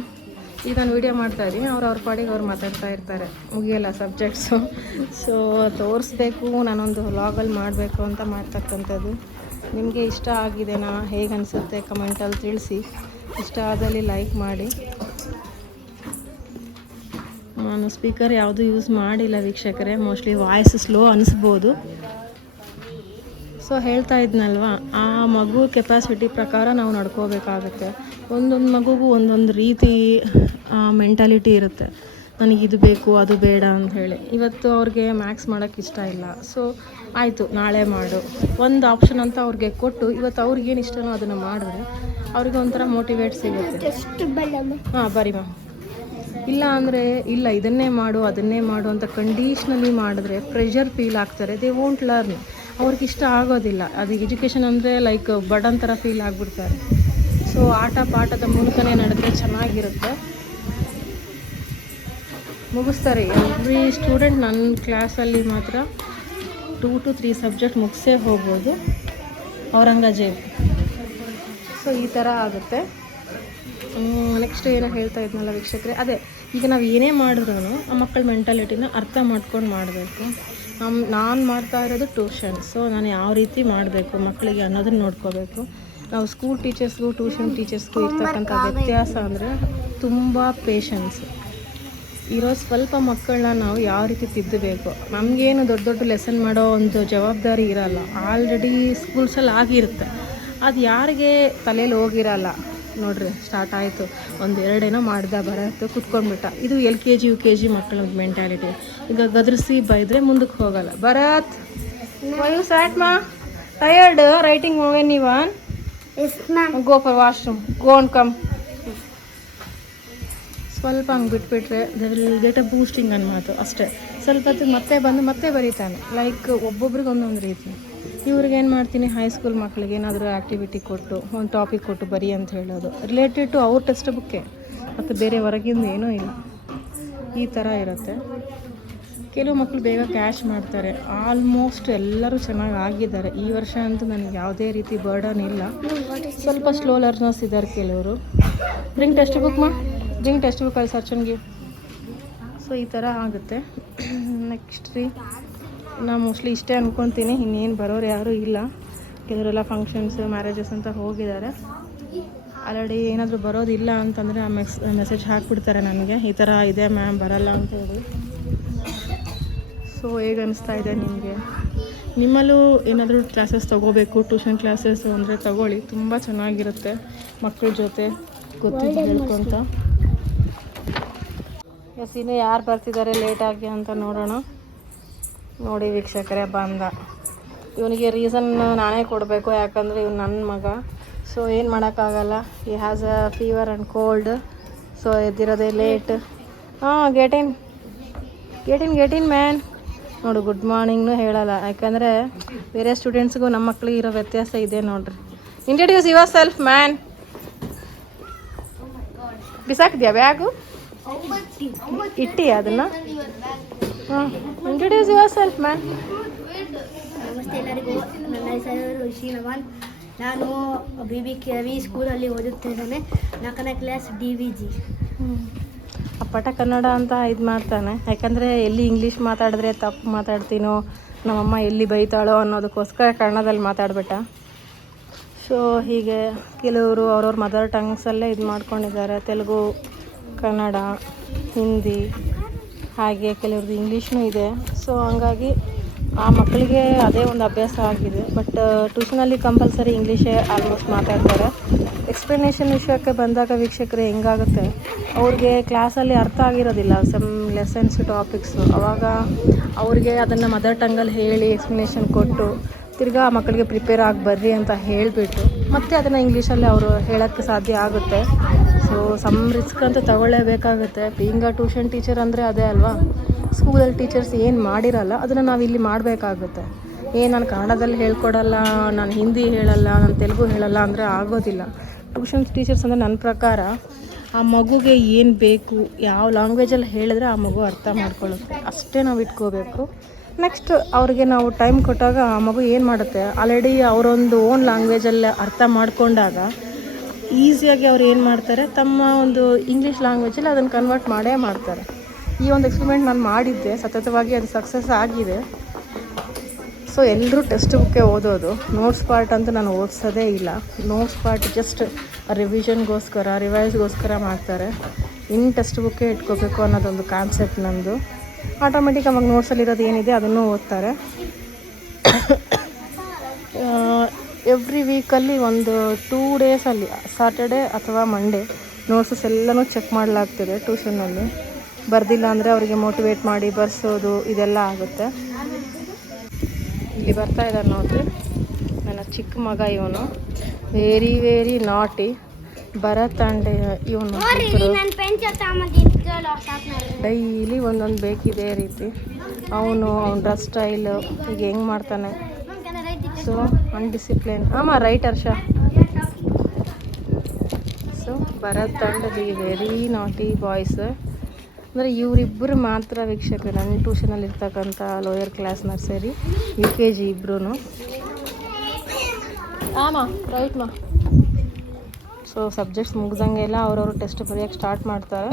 ಈಗ ನಾನು ವೀಡಿಯೋ ಮಾಡ್ತಾಯಿದ್ದೀನಿ, ಅವ್ರ ಪಾಡಿಗೆ ಅವ್ರು ಮಾತಾಡ್ತಾ ಇರ್ತಾರೆ, ಮುಗಿಯಲ್ಲ ಸಬ್ಜೆಕ್ಟ್ಸು. ಸೊ ತೋರಿಸ್ಬೇಕು, ನಾನೊಂದು ವ್ಲಾಗಲ್ಲಿ ಮಾಡಬೇಕು ಅಂತ ಮಾಡ್ತಕ್ಕಂಥದ್ದು. ನಿಮಗೆ ಇಷ್ಟ ಆಗಿದೆನಾ, ಹೇಗೆ ಅನಿಸುತ್ತೆ ಕಮೆಂಟಲ್ಲಿ ತಿಳಿಸಿ. ಇಷ್ಟ ಆದಲ್ಲಿ ಲೈಕ್ ಮಾಡಿ. ನಾನು ಸ್ಪೀಕರ್ ಯಾವುದೂ ಯೂಸ್ ಮಾಡಿಲ್ಲ ವೀಕ್ಷಕರೇ, ಮೋಸ್ಟ್ಲಿ ವಾಯ್ಸ್ ಸ್ಲೋ ಅನಿಸ್ಬೋದು. ಸೊ ಹೇಳ್ತಾ ಇದ್ನಲ್ವ, ಆ ಮಗು ಕೆಪಾಸಿಟಿ ಪ್ರಕಾರ ನಾವು ನಡ್ಕೋಬೇಕಾಗುತ್ತೆ. ಒಂದೊಂದು ಮಗುಗೂ ಒಂದೊಂದು ರೀತಿ ಮೆಂಟಾಲಿಟಿ ಇರುತ್ತೆ. ನನಗಿದು ಬೇಕು ಅದು ಬೇಡ ಅಂತ ಹೇಳಿ. ಇವತ್ತು ಅವ್ರಿಗೆ ಮ್ಯಾಥ್ಸ್ ಮಾಡೋಕ್ಕೆ ಇಷ್ಟ ಇಲ್ಲ, ಸೊ ಆಯಿತು ನಾಳೆ ಮಾಡು ಒಂದು ಆಪ್ಷನ್ ಅಂತ ಅವ್ರಿಗೆ ಕೊಟ್ಟು, ಇವತ್ತು ಅವ್ರಿಗೇನು ಇಷ್ಟನೋ ಅದನ್ನು ಮಾಡಿದ್ರೆ ಅವ್ರಿಗೆ ಒಂಥರ ಮೋಟಿವೇಟ್ ಸಿಗುತ್ತೆ. ಹಾಂ ಬರಿ ಮ್ಯಾಮ್. ಇಲ್ಲ ಅಂದರೆ ಇಲ್ಲ ಇದನ್ನೇ ಮಾಡು ಅದನ್ನೇ ಮಾಡು ಅಂತ ಕಂಡೀಷ್ನಲಿ ಮಾಡಿದ್ರೆ ಪ್ರೆಷರ್ ಫೀಲ್ ಆಗ್ತಾರೆ. They won't learn. ಅವ್ರಿಗೆ ಇಷ್ಟ ಆಗೋದಿಲ್ಲ. ಅದು ಎಜುಕೇಷನ್ ಅಂದರೆ ಲೈಕ್ ಬರ್ಡನ್ ಥರ ಫೀಲ್ ಆಗಿಬಿಡ್ತಾರೆ. ಸೊ ಆಟ ಪಾಠದ ಮೂಲಕನೇ ನಡೆದ್ರೆ ಚೆನ್ನಾಗಿರುತ್ತೆ. ಮುಗಿಸ್ತಾರೆ. ಎವ್ರಿ ಸ್ಟೂಡೆಂಟ್ ನನ್ನ ಕ್ಲಾಸಲ್ಲಿ ಮಾತ್ರ 2 to 3 ಸಬ್ಜೆಕ್ಟ್ ಮುಗಿಸೇ ಹೋಗ್ಬೋದು, ಔರಂಗಜೇಬ್. ಸೊ ಈ ಥರ ಆಗುತ್ತೆ. ನೆಕ್ಸ್ಟ್ ಏನೋ ಹೇಳ್ತಾ ಇದ್ನಲ್ಲ ವೀಕ್ಷಕರೇ, ಅದೇ ಈಗ ನಾವು ಏನೇ ಮಾಡಿದ್ರು ಆ ಮಕ್ಕಳ ಮೆಂಟಾಲಿಟಿನ ಅರ್ಥ ಮಾಡ್ಕೊಂಡು ಮಾಡಬೇಕು. ನಾನು ಮಾಡ್ತಾ ಇರೋದು ಟ್ಯೂಷನ್, ಸೊ ನಾನು ಯಾವ ರೀತಿ ಮಾಡಬೇಕು ಮಕ್ಕಳಿಗೆ ಅನ್ನೋದನ್ನ ನೋಡ್ಕೋಬೇಕು. ನಾವು ಸ್ಕೂಲ್ ಟೀಚರ್ಸ್ಗೂ ಟ್ಯೂಷನ್ ಟೀಚರ್ಸ್ಗೂ ಇರ್ತಕ್ಕಂಥ ವ್ಯತ್ಯಾಸ ಅಂದರೆ ತುಂಬ ಪೇಷನ್ಸ್ ಇರೋ ಸ್ವಲ್ಪ ಮಕ್ಕಳನ್ನ ನಾವು ಯಾವ ರೀತಿ ತಿದ್ದಬೇಕು. ನಮಗೇನು ದೊಡ್ಡ ದೊಡ್ಡ ಲೆಸನ್ ಮಾಡೋ ಒಂದು ಜವಾಬ್ದಾರಿ ಇರಲ್ಲ, ಆಲ್ರೆಡಿ ಸ್ಕೂಲ್ಸಲ್ಲಿ ಆಗಿರುತ್ತೆ. ಅದು ಯಾರಿಗೆ ತಲೆಯಲ್ಲಿ ಹೋಗಿರಲ್ಲ ನೋಡ್ರಿ, ಸ್ಟಾರ್ಟ್ ಆಯಿತು, 1-2 ಏನೋ ಮಾಡ್ದೆ ಬರತ್ತೆ ಕುತ್ಕೊಂಡ್ಬಿಟ್ಟ. ಇದು LKG UKG ಮಕ್ಕಳ ಮೆಂಟ್ಯಾಲಿಟಿ. ಈಗ ಗದರಿಸಿ ಬೈದರೆ ಮುಂದಕ್ಕೆ ಹೋಗಲ್ಲ. ಭರತ್, ಯು ಸ್ಯಾಟ್ ಮಾ tired writing when you want go for washroom, go and come. ಸ್ವಲ್ಪ ಹಂಗೆ ಬಿಟ್ಬಿಟ್ರೆ they will get a boosting ಅನ್ನೋ ಮಾತು ಅಷ್ಟೇ. ಸ್ವಲ್ಪ ಹೊತ್ತಿಗೆ ಮತ್ತೆ ಬಂದು ಮತ್ತೆ ಬರೀತಾನೆ. ಲೈಕ್ ಒಬ್ಬೊಬ್ರಿಗೆ ಒಂದೊಂದು ರೀತಿ. ಇವ್ರಿಗೇನು ಮಾಡ್ತೀನಿ, ಹೈಸ್ಕೂಲ್ ಮಕ್ಕಳಿಗೆ ಏನಾದರೂ ಆ್ಯಕ್ಟಿವಿಟಿ ಕೊಟ್ಟು ಒಂದು ಟಾಪಿಕ್ ಕೊಟ್ಟು ಬರಿ ಅಂತ ಹೇಳೋದು, ರಿಲೇಟೆಡ್ ಟು ಅವ್ರ ಟೆಕ್ಸ್ಟ್ ಬುಕ್ಕೆ, ಮತ್ತು ಬೇರೆ ಹೊರಗಿಂದ ಏನೂ ಇಲ್ಲ. ಈ ಥರ ಇರುತ್ತೆ. ಕೆಲವು ಮಕ್ಕಳು ಬೇಗ ಕ್ಯಾಚ್ ಮಾಡ್ತಾರೆ. ಆಲ್ಮೋಸ್ಟ್ ಎಲ್ಲರೂ ಚೆನ್ನಾಗಿ ಆಗಿದ್ದಾರೆ. ಈ ವರ್ಷ ಅಂತೂ ನನಗೆ ಯಾವುದೇ ರೀತಿ ಬರ್ಡನ್ ಇಲ್ಲ. ಸ್ವಲ್ಪ ಸ್ಲೋ ಲರ್ನರ್ಸ್ ಇದ್ದಾರೆ ಕೆಲವರು. ಬ್ರಿಂಗ್ ಟೆಕ್ಸ್ಟ್ ಬುಕ್ ಅಲ್ಲಿ ಸರ್ಚನ್ಗೆ. ಸೊ ಈ ಥರ ಆಗುತ್ತೆ. ನೆಕ್ಸ್ಟ್ ರೀ, ನಾನು ಮೋಸ್ಟ್ಲಿ ಇಷ್ಟೇ ಅಂದ್ಕೊತೀನಿ, ಇನ್ನೇನು ಬರೋರು ಯಾರೂ ಇಲ್ಲ. ಕೆಲವರೆಲ್ಲ ಫಂಕ್ಷನ್ಸ್ ಮ್ಯಾರೇಜಸ್ ಅಂತ ಹೋಗಿದ್ದಾರೆ. ಆಲ್ರೆಡಿ ಏನಾದರೂ ಬರೋದಿಲ್ಲ ಅಂತಂದರೆ ಆ ಮೆಸೇಜ್ ಹಾಕ್ಬಿಡ್ತಾರೆ ನನಗೆ, ಈ ಥರ ಇದೆ ಮ್ಯಾಮ್ ಬರಲ್ಲ ಅಂತ ಹೇಳಿ. ಸೊ ಹೇಗೆ ಅನಿಸ್ತಾ ಇದೆ ನಿಮಗೆ? ನಿಮ್ಮಲ್ಲೂ ಏನಾದರೂ ಕ್ಲಾಸಸ್ ತೊಗೋಬೇಕು, ಟ್ಯೂಷನ್ ಕ್ಲಾಸಸ್ ಅಂದರೆ ತಗೊಳ್ಳಿ, ತುಂಬ ಚೆನ್ನಾಗಿರುತ್ತೆ. ಮಕ್ಕಳ ಜೊತೆ ಗೊತ್ತಿದ್ದು ಹೇಳ್ಕೊತ. ಎಸ್, ಇನ್ನೂ ಯಾರು ಬರ್ತಿದ್ದಾರೆ ಲೇಟಾಗಿ ಅಂತ ನೋಡೋಣ. ನೋಡಿ ವೀಕ್ಷಕರೇ, ಬಂದ. ಇವನಿಗೆ ರೀಸನ್ ನಾನೇ ಕೊಡಬೇಕು, ಯಾಕಂದರೆ ಇವ್ನು ನನ್ನ ಮಗ. ಸೊ ಏನು ಮಾಡೋಕ್ಕಾಗಲ್ಲ, ಈ has a fever and cold. So ಎದ್ದಿರೋದೇ ಲೇಟ್. Get in man. ನೋಡು, ಗುಡ್ ಮಾರ್ನಿಂಗ್ನೂ ಹೇಳಲ್ಲ, ಯಾಕಂದರೆ ಬೇರೆ ಸ್ಟೂಡೆಂಟ್ಸ್ಗೂ ನಮ್ಮ ಮಕ್ಳಿಗೆ ಇರೋ ವ್ಯತ್ಯಾಸ ಇದೆ ನೋಡ್ರಿ. Introduce your self man. ಬಿಸಾಕಿದ್ಯಾ ಬ್ಯಾಗು? ಇಟ್ಟಿ ಅದನ್ನು? Introduce your self man. ನಮಸ್ತೆ ಎಲ್ಲರಿಗೂ, ನನ್ನ ಹೆಸರು ಋಷಿ ನವನ್. ನಾನು BBKV ಸ್ಕೂಲಲ್ಲಿ ಓದುತ್ತಿದ್ದೇನೆ, 4ನೇ ಕ್ಲಾಸ್ DVG. ಅಪ್ಪಟ ಕನ್ನಡ ಅಂತ ಇದು ಮಾಡ್ತಾನೆ, ಯಾಕಂದರೆ ಎಲ್ಲಿ ಇಂಗ್ಲೀಷ್ ಮಾತಾಡಿದ್ರೆ ತಪ್ಪು ಮಾತಾಡ್ತೀನೋ, ನಮ್ಮಮ್ಮ ಎಲ್ಲಿ ಬೈತಾಳೋ ಅನ್ನೋದಕ್ಕೋಸ್ಕರ ಕನ್ನಡದಲ್ಲಿ ಮಾತಾಡ್ಬಿಟ್ಟ. ಸೊ ಹೀಗೆ ಕೆಲವರು ಅವ್ರವ್ರ ಮದರ್ ಟಂಗ್ಸಲ್ಲೇ ಇದು ಮಾಡ್ಕೊಂಡಿದ್ದಾರೆ. ತೆಲುಗು, ಕನ್ನಡ, ಹಿಂದಿ, ಹಾಗೆ ಕೆಲವ್ರದ್ದು ಇಂಗ್ಲೀಷ್ನೂ ಇದೆ. ಸೊ ಹಂಗಾಗಿ ಆ ಮಕ್ಕಳಿಗೆ ಅದೇ ಒಂದು ಅಭ್ಯಾಸ ಆಗಿದೆ. ಬಟ್ ಟ್ಯೂಷನಲ್ಲಿ ಕಂಪಲ್ಸರಿ ಇಂಗ್ಲೀಷೇ ಆಲ್ಮೋಸ್ಟ್ ಮಾತಾಡ್ತಾರೆ. ಎಕ್ಸ್ಪ್ಲನೇಷನ್ ವಿಷಯಕ್ಕೆ ಬಂದಾಗ ವೀಕ್ಷಕರು ಹೆಂಗಾಗುತ್ತೆ, ಅವ್ರಿಗೆ ಕ್ಲಾಸಲ್ಲಿ ಅರ್ಥ ಆಗಿರೋದಿಲ್ಲ ಸಮ್ ಲೆಸನ್ಸ್ ಟಾಪಿಕ್ಸು. ಆವಾಗ ಅವ್ರಿಗೆ ಅದನ್ನು ಮದರ್ ಟಂಗಲ್ಲಿ ಹೇಳಿ ಎಕ್ಸ್ಪ್ಲನೇಷನ್ ಕೊಟ್ಟು ತಿರ್ಗಾ ಆ ಮಕ್ಕಳಿಗೆ ಪ್ರಿಪೇರ್ ಆಗಿ ಬರ್ರಿ ಅಂತ ಹೇಳಿಬಿಟ್ಟು ಮತ್ತೆ ಅದನ್ನು ಇಂಗ್ಲೀಷಲ್ಲಿ ಅವರು ಹೇಳೋಕ್ಕೆ ಸಾಧ್ಯ ಆಗುತ್ತೆ. ಸೊ ಸಮ್ ರಿಸ್ಕ್ ಅಂತ ತಗೊಳ್ಳೇಬೇಕಾಗುತ್ತೆ. ಬೀಯಿಂಗ್ ಅ ಟ್ಯೂಷನ್ ಟೀಚರ್ ಅಂದರೆ ಅದೇ ಅಲ್ವಾ, ಸ್ಕೂಲಲ್ಲಿ ಟೀಚರ್ಸ್ ಏನು ಮಾಡಿರಲ್ಲ ಅದನ್ನು ನಾವು ಇಲ್ಲಿ ಮಾಡಬೇಕಾಗುತ್ತೆ. ನಾನು ಕನ್ನಡದಲ್ಲಿ ಹೇಳ್ಕೊಡಲ್ಲ, ನಾನು ಹಿಂದಿ ಹೇಳಲ್ಲ, ನಾನು ತೆಲುಗು ಹೇಳಲ್ಲ ಅಂದರೆ ಆಗೋದಿಲ್ಲ. ಟ್ಯೂಷನ್ ಟೀಚರ್ಸ್ ಅಂದರೆ ನನ್ನ ಪ್ರಕಾರ ಆ ಮಗುಗೆ ಏನು ಬೇಕು, ಯಾವ ಲ್ಯಾಂಗ್ವೇಜಲ್ಲಿ ಹೇಳಿದ್ರೆ ಆ ಮಗು ಅರ್ಥ ಮಾಡ್ಕೊಳ್ಳುತ್ತೆ, ಅಷ್ಟೇ ನಾವು ಇಟ್ಕೋಬೇಕು. ನೆಕ್ಸ್ಟ್ ಅವ್ರಿಗೆ ನಾವು ಟೈಮ್ ಕೊಟ್ಟಾಗ ಆ ಮಗು ಏನು ಮಾಡುತ್ತೆ, ಆಲ್ರೆಡಿ ಅವರೊಂದು ಓನ್ ಲ್ಯಾಂಗ್ವೇಜಲ್ಲಿ ಅರ್ಥ ಮಾಡ್ಕೊಂಡಾಗ ಈಸಿಯಾಗಿ ಅವ್ರು ಏನು ಮಾಡ್ತಾರೆ, ತಮ್ಮ ಒಂದು ಇಂಗ್ಲೀಷ್ ಲ್ಯಾಂಗ್ವೇಜಲ್ಲಿ ಅದನ್ನು ಕನ್ವರ್ಟ್ ಮಾಡೇ ಮಾಡ್ತಾರೆ. ಈ ಒಂದು ಎಕ್ಸ್ಪೆರಿಮೆಂಟ್ ನಾನು ಮಾಡಿದ್ದೆ, ಸತತವಾಗಿ ಅದು ಸಕ್ಸಸ್ ಆಗಿದೆ. ಸೊ ಎಲ್ಲರೂ ಟೆಕ್ಸ್ಟ್ ಬುಕ್ಕೆ ಓದೋದು, ನೋಟ್ಸ್ ಪಾರ್ಟ್ ಅಂತೂ ನಾನು ಓದಿಸೋದೇ ಇಲ್ಲ. ನೋಟ್ಸ್ ಪಾರ್ಟ್ ಜಸ್ಟ್ ರಿವಿಷನ್ಗೋಸ್ಕರ, ರಿವೈಸ್ಗೋಸ್ಕರ ಮಾಡ್ತಾರೆ. ಇನ್ನು ಟೆಕ್ಸ್ಟ್ ಬುಕ್ಕೇ ಇಟ್ಕೋಬೇಕು ಅನ್ನೋದೊಂದು ಕಾನ್ಸೆಪ್ಟ್ ನಂದು. ಆಟೋಮೆಟಿಕ್ ಅವಾಗ ನೋಟ್ಸಲ್ಲಿರೋದು ಏನಿದೆ ಅದನ್ನು ಓದ್ತಾರೆ. ಎವ್ರಿ ವೀಕಲ್ಲಿ ಒಂದು 2 ಡೇಸಲ್ಲಿ ಸಾಟರ್ಡೆ ಅಥವಾ ಮಂಡೇ ನೋಟ್ಸಸ್ ಎಲ್ಲನೂ ಚೆಕ್ ಮಾಡಲಾಗ್ತದೆ ಟ್ಯೂಷನ್ನಲ್ಲಿ. ಬರ್ದಿಲ್ಲ ಅಂದರೆ ಅವರಿಗೆ ಮೋಟಿವೇಟ್ ಮಾಡಿ ಬರ್ಸೋದು ಇದೆಲ್ಲ ಆಗುತ್ತೆ. ಇಲ್ಲಿ ಬರ್ತಾ ಇದ್ದಾರೆ ನೋಡ್ರಿ ನನ್ನ ಚಿಕ್ಕ ಮಗ. ಇವನು ವೆರಿ ವೆರಿ ನಾಟಿ. ಭರತ್ ಆ್ಯಂಡ್ ಇವನು ಡೈಲಿ ಒಂದೊಂದು ಬೇಕಿದೆ ರೀತಿ. ಅವನ ಡ್ರೆಸ್ ಸ್ಟೈಲು ಈಗ ಹೆಂಗೆ ಮಾಡ್ತಾನೆ. So undiscipline. Right Harsha. So Bharath and the very naughty boys. ಅಂದರೆ ಇವರಿಬ್ಬರು ಮಾತ್ರ ವೀಕ್ಷಕರು ನನ್ನ ಟ್ಯೂಷನಲ್ಲಿ ಇರ್ತಕ್ಕಂಥ ಲೋಯರ್ ಕ್ಲಾಸ್ ನರ್ಸರಿ UKG ಇಬ್ಬರೂ. ರೈಟ್ ಮಾ. ಸೊ ಸಬ್ಜೆಕ್ಟ್ಸ್ ಮುಗ್ದಂಗೆಲ್ಲ ಅವ್ರವ್ರು ಟೆಸ್ಟ್ ಬರೆಯೋಕ್ಕೆ ಸ್ಟಾರ್ಟ್ ಮಾಡ್ತಾರೆ.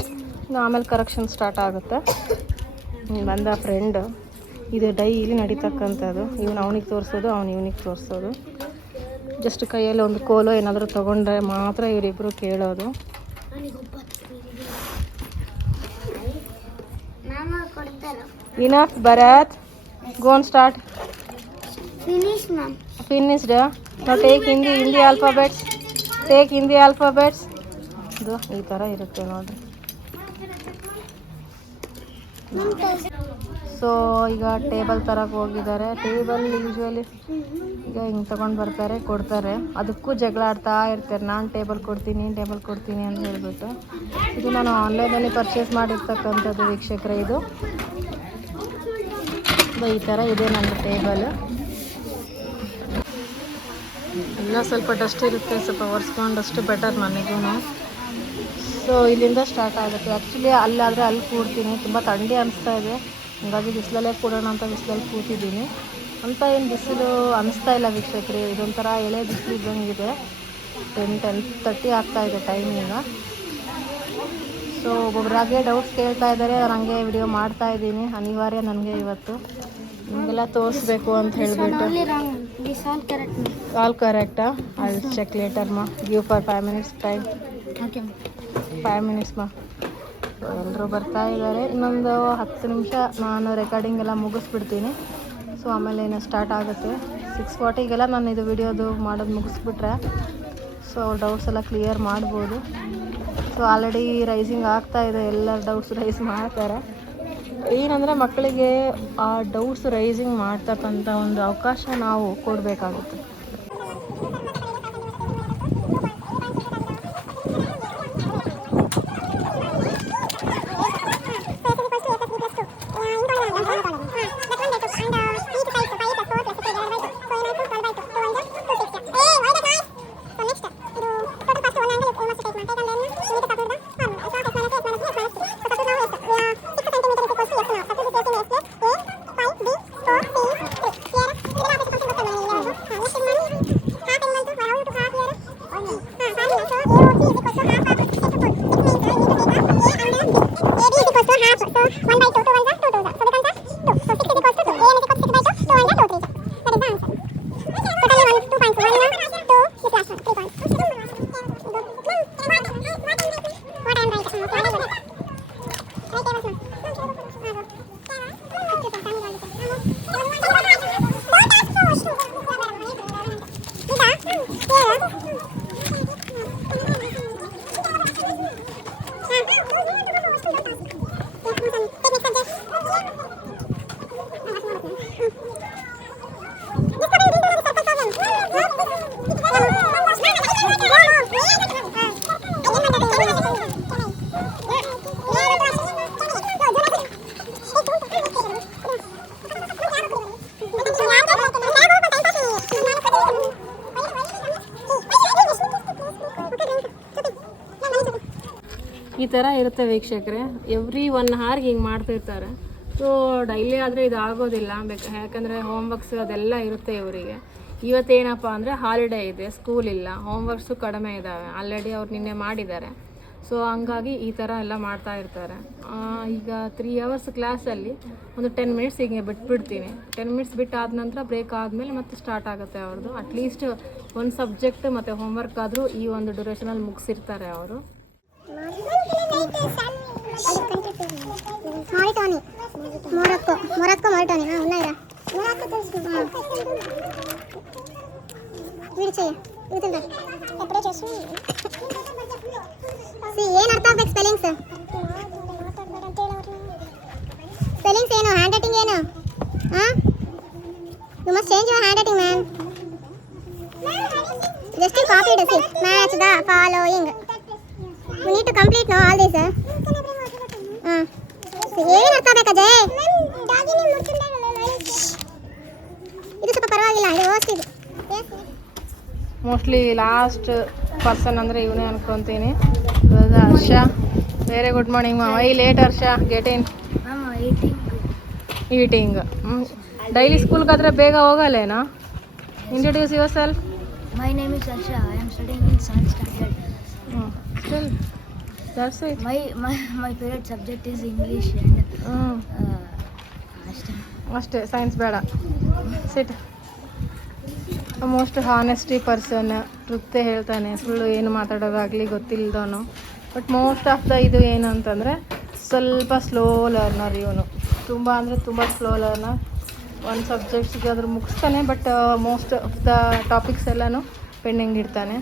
ಆಮೇಲೆ ಕರೆಕ್ಷನ್ ಸ್ಟಾರ್ಟ್ ಆಗುತ್ತೆ. ಬಂದ ಫ್ರೆಂಡ್ ಇದು ಡೈಲಿ ನಡೀತಕ್ಕಂಥದ್ದು. ಇವನು ಅವನಿಗೆ ತೋರಿಸೋದು, ಅವನು ಇವನಿಗೆ ತೋರಿಸೋದು. ಜಸ್ಟ್ ಕೈಯಲ್ಲಿ ಒಂದು ಕೋಲು ಏನಾದರೂ ತೊಗೊಂಡ್ರೆ ಮಾತ್ರ ಇವರಿಬ್ಬರು ಕೇಳೋದು. Enough Bharath, go on start. Finished. ನಾವು take Hindi alphabets. Take Hindi alphabets. ಇದು ಈ ಥರ ಇರುತ್ತೆ ನೋಡಿರಿ. ಸೊ ಈಗ ಟೇಬಲ್ ತರಕ್ಕೆ ಹೋಗಿದ್ದಾರೆ. ಟೇಬಲ್ ಯೂಶ್ವಲಿ ಈಗ ಹಿಂಗೆ ತೊಗೊಂಡು ಬರ್ತಾರೆ, ಕೊಡ್ತಾರೆ. ಅದಕ್ಕೂ ಜಗಳ ಆಡ್ತಾ ಇರ್ತಾರೆ, ನಾನು ಟೇಬಲ್ ಕೊಡ್ತೀನಿ ಅಂತ ಹೇಳ್ಬಿಟ್ಟು. ಇದು ನಾನು ಆನ್ಲೈನಲ್ಲಿ ಪರ್ಚೇಸ್ ಮಾಡಿರ್ತಕ್ಕಂಥದ್ದು ವೀಕ್ಷಕರೇ. ಇದು ಈ ಥರ ಇದೆ ನನ್ನ ಟೇಬಲ್. ಎಲ್ಲ ಸ್ವಲ್ಪ ಡಸ್ಟ್ ಇರುತ್ತೆ, ಸ್ವಲ್ಪ ಒರೆಸ್ಕೊಂಡಷ್ಟು ಬೆಟರ್ ನನಗೂ. ಸೊ ಇಲ್ಲಿಂದ ಸ್ಟಾರ್ಟ್ ಆಗುತ್ತೆ. ಆ್ಯಕ್ಚುಲಿ ಅಲ್ಲಾದರೆ ಅಲ್ಲಿ ಕೂಡ್ತೀನಿ, ತುಂಬ ಥಂಡಿ ಅನಿಸ್ತಾ ಇದೆ. ಹಾಗಾಗಿ ಬಿಸಿಲಲ್ಲೇ ಕೂಡೋಣ ಅಂತ ಬಿಸಿಲಲ್ಲಿ ಕೂತಿದ್ದೀನಿ. ಅಂತ ಏನು ಬಿಸಿಲು ಅನಿಸ್ತಾ ಇಲ್ಲ ವೀಕ್ಷಕರೇ. ಇದೊಂಥರ ಎಳೆ ಬಿಸಿಲು ಇದ್ದಂಗಿದೆ. 10:30 ಆಗ್ತಾಯಿದೆ ಟೈಮ್ ಈಗ. ಸೊ ಒಬ್ಬೊಬ್ಬರಾಗೆ ಡೌಟ್ಸ್ ಕೇಳ್ತಾ ಇದ್ದಾರೆ, ನಾನು ಹಂಗೆ ವಿಡಿಯೋ ಮಾಡ್ತಾಯಿದ್ದೀನಿ. ಅನಿವಾರ್ಯ ನನಗೆ ಇವತ್ತು ನಿಮಗೆಲ್ಲ ತೋರಿಸ್ಬೇಕು ಅಂತ ಹೇಳಿಬಿಟ್ಟು. ಆಲ್ ಕರೆಕ್ಟಾ? ಅಲ್ಲಿ ಚೆಕ್ ಲೇಟರ್ ಮಾ. Give for 5 minutes time. 5 minutes ಮಾ. ಎಲ್ಲರೂ ಬರ್ತಾ ಇದ್ದಾರೆ. ಇನ್ನೊಂದು 10 ನಿಮಿಷ ನಾನು ರೆಕಾರ್ಡಿಂಗ್ ಎಲ್ಲ ಮುಗಿಸ್ಬಿಡ್ತೀನಿ. ಸೊ ಆಮೇಲೆ ಏನೋ ಸ್ಟಾರ್ಟ್ ಆಗುತ್ತೆ. 6:40ಗೆಲ್ಲ ನಾನು ಇದು ವಿಡಿಯೋದು ಮಾಡೋದು ಮುಗಿಸ್ಬಿಟ್ರೆ ಸೊ ಡೌಟ್ಸ್ ಎಲ್ಲ ಕ್ಲಿಯರ್ ಮಾಡ್ಬೋದು. ಸೊ ಆಲ್ರೆಡಿ ರೈಸಿಂಗ್ ಆಗ್ತಾಯಿದೆ, ಎಲ್ಲ ಡೌಟ್ಸ್ ರೈಸ್ ಮಾಡ್ತಾರೆ. ಏನಂದರೆ ಮಕ್ಕಳಿಗೆ ಆ ಡೌಟ್ಸ್ ರೈಸಿಂಗ್ ಮಾಡ್ತಕ್ಕಂಥ ಒಂದು ಅವಕಾಶ ನಾವು ಕೊಡಬೇಕಾಗುತ್ತೆ. ಈ ಥರ ಇರುತ್ತೆ ವೀಕ್ಷಕರೇ. ಎವ್ರಿ 1 hour ಹಿಂಗೆ ಮಾಡ್ತಿರ್ತಾರೆ. ಸೊ ಡೈಲಿ ಆದರೆ ಇದು ಆಗೋದಿಲ್ಲ, ಯಾಕಂದರೆ ಹೋಮ್ವರ್ಕ್ಸ್ ಅದೆಲ್ಲ ಇರುತ್ತೆ ಇವರಿಗೆ. ಇವತ್ತೇನಪ್ಪ ಅಂದರೆ ಹಾಲಿಡೇ ಇದೆ, ಸ್ಕೂಲ್ ಇಲ್ಲ, ಹೋಮ್ವರ್ಕ್ಸು ಕಡಿಮೆ ಇದ್ದಾವೆ. ಆಲ್ರೆಡಿ ಅವ್ರು ನಿನ್ನೆ ಮಾಡಿದ್ದಾರೆ. ಸೊ ಹಂಗಾಗಿ ಈ ಥರ ಎಲ್ಲ ಮಾಡ್ತಾ ಇರ್ತಾರೆ. ಈಗ 3 hours ಕ್ಲಾಸಲ್ಲಿ ಒಂದು 10 minutes ಹೀಗೆ ಬಿಟ್ಬಿಡ್ತೀನಿ. 10 minutes ಬಿಟ್ಟಾದ ನಂತರ ಬ್ರೇಕ್ ಆದಮೇಲೆ ಮತ್ತೆ ಸ್ಟಾರ್ಟ್ ಆಗುತ್ತೆ ಅವ್ರದ್ದು. ಅಟ್ಲೀಸ್ಟ್ ಒಂದು ಸಬ್ಜೆಕ್ಟ್ ಮತ್ತು ಹೋಮ್ವರ್ಕ್ ಆದರೂ ಈ ಒಂದು ಡ್ಯೂರೇಷನಲ್ಲಿ ಮುಗಿಸಿರ್ತಾರೆ ಅವರು. ಏನು ಅರ್ಥ ಆಗ್ಬೇಕು ಸ್ಪೆಲ್ಲಿಂಗ್ಸ್ ಏನು ಹ್ಯಾಂಡ್ ರೈಟಿಂಗ್ ಏನು you must change your hand writing man just copy it see match the following you need to complete no all this ಏನು ಅರ್ಥ ಬೇಕಾ ಜಯ ಇದು ಸ್ವಲ್ಪ ಪರವಾಗಿಲ್ಲ ಇದು ಓದ್ತಿದ್ದು ಮೋಸ್ಟ್ಲಿ ಲಾಸ್ಟ್ ಪರ್ಸನ್ ಅಂದರೆ ಇವನೇ ಅನ್ಕೊತೀನಿ. ಹರ್ಷ ವೆರಿ ಗುಡ್ ಮಾರ್ನಿಂಗ್ ಮಾ. Why late Harsha? Get in. Ma'am 18. Eating. Daily ಸ್ಕೂಲ್ಗಾದ್ರೆ ಬೇಗ ಹೋಗಲ್ಲೇನಾ? Introduce your self. My name is Harsha. I am studying in 7th standard. Still that's it. My favorite subject is English and ಅಷ್ಟೇ, ಸೈನ್ಸ್ ಬೇಡ. ಸಿಟ್. ಮೋಸ್ಟ್ ಹಾನೆಸ್ಟಿ ಪರ್ಸನ್, ಟ್ರುತ್ತೇ ಹೇಳ್ತಾನೆ, ಸುಳ್ಳು ಏನು ಮಾತಾಡೋದಾಗಲಿ ಗೊತ್ತಿಲ್ಲದವನು. ಬಟ್ ಮೋಸ್ಟ್ ಆಫ್ ದ ಇದು ಏನು ಅಂತಂದರೆ ಸ್ವಲ್ಪ ಸ್ಲೋ ಲರ್ನರ್ ಇವನು. ತುಂಬ ಅಂದರೆ ತುಂಬ ಸ್ಲೋ ಲರ್ನರ್. ಒಂದು ಸಬ್ಜೆಕ್ಟ್ಸ್ಗೆ ಆದರೂ ಮುಗಿಸ್ತಾನೆ, but most of the topics ಎಲ್ಲನೂ ಪೆಂಡಿಂಗ್ ಇಡ್ತಾನೆ.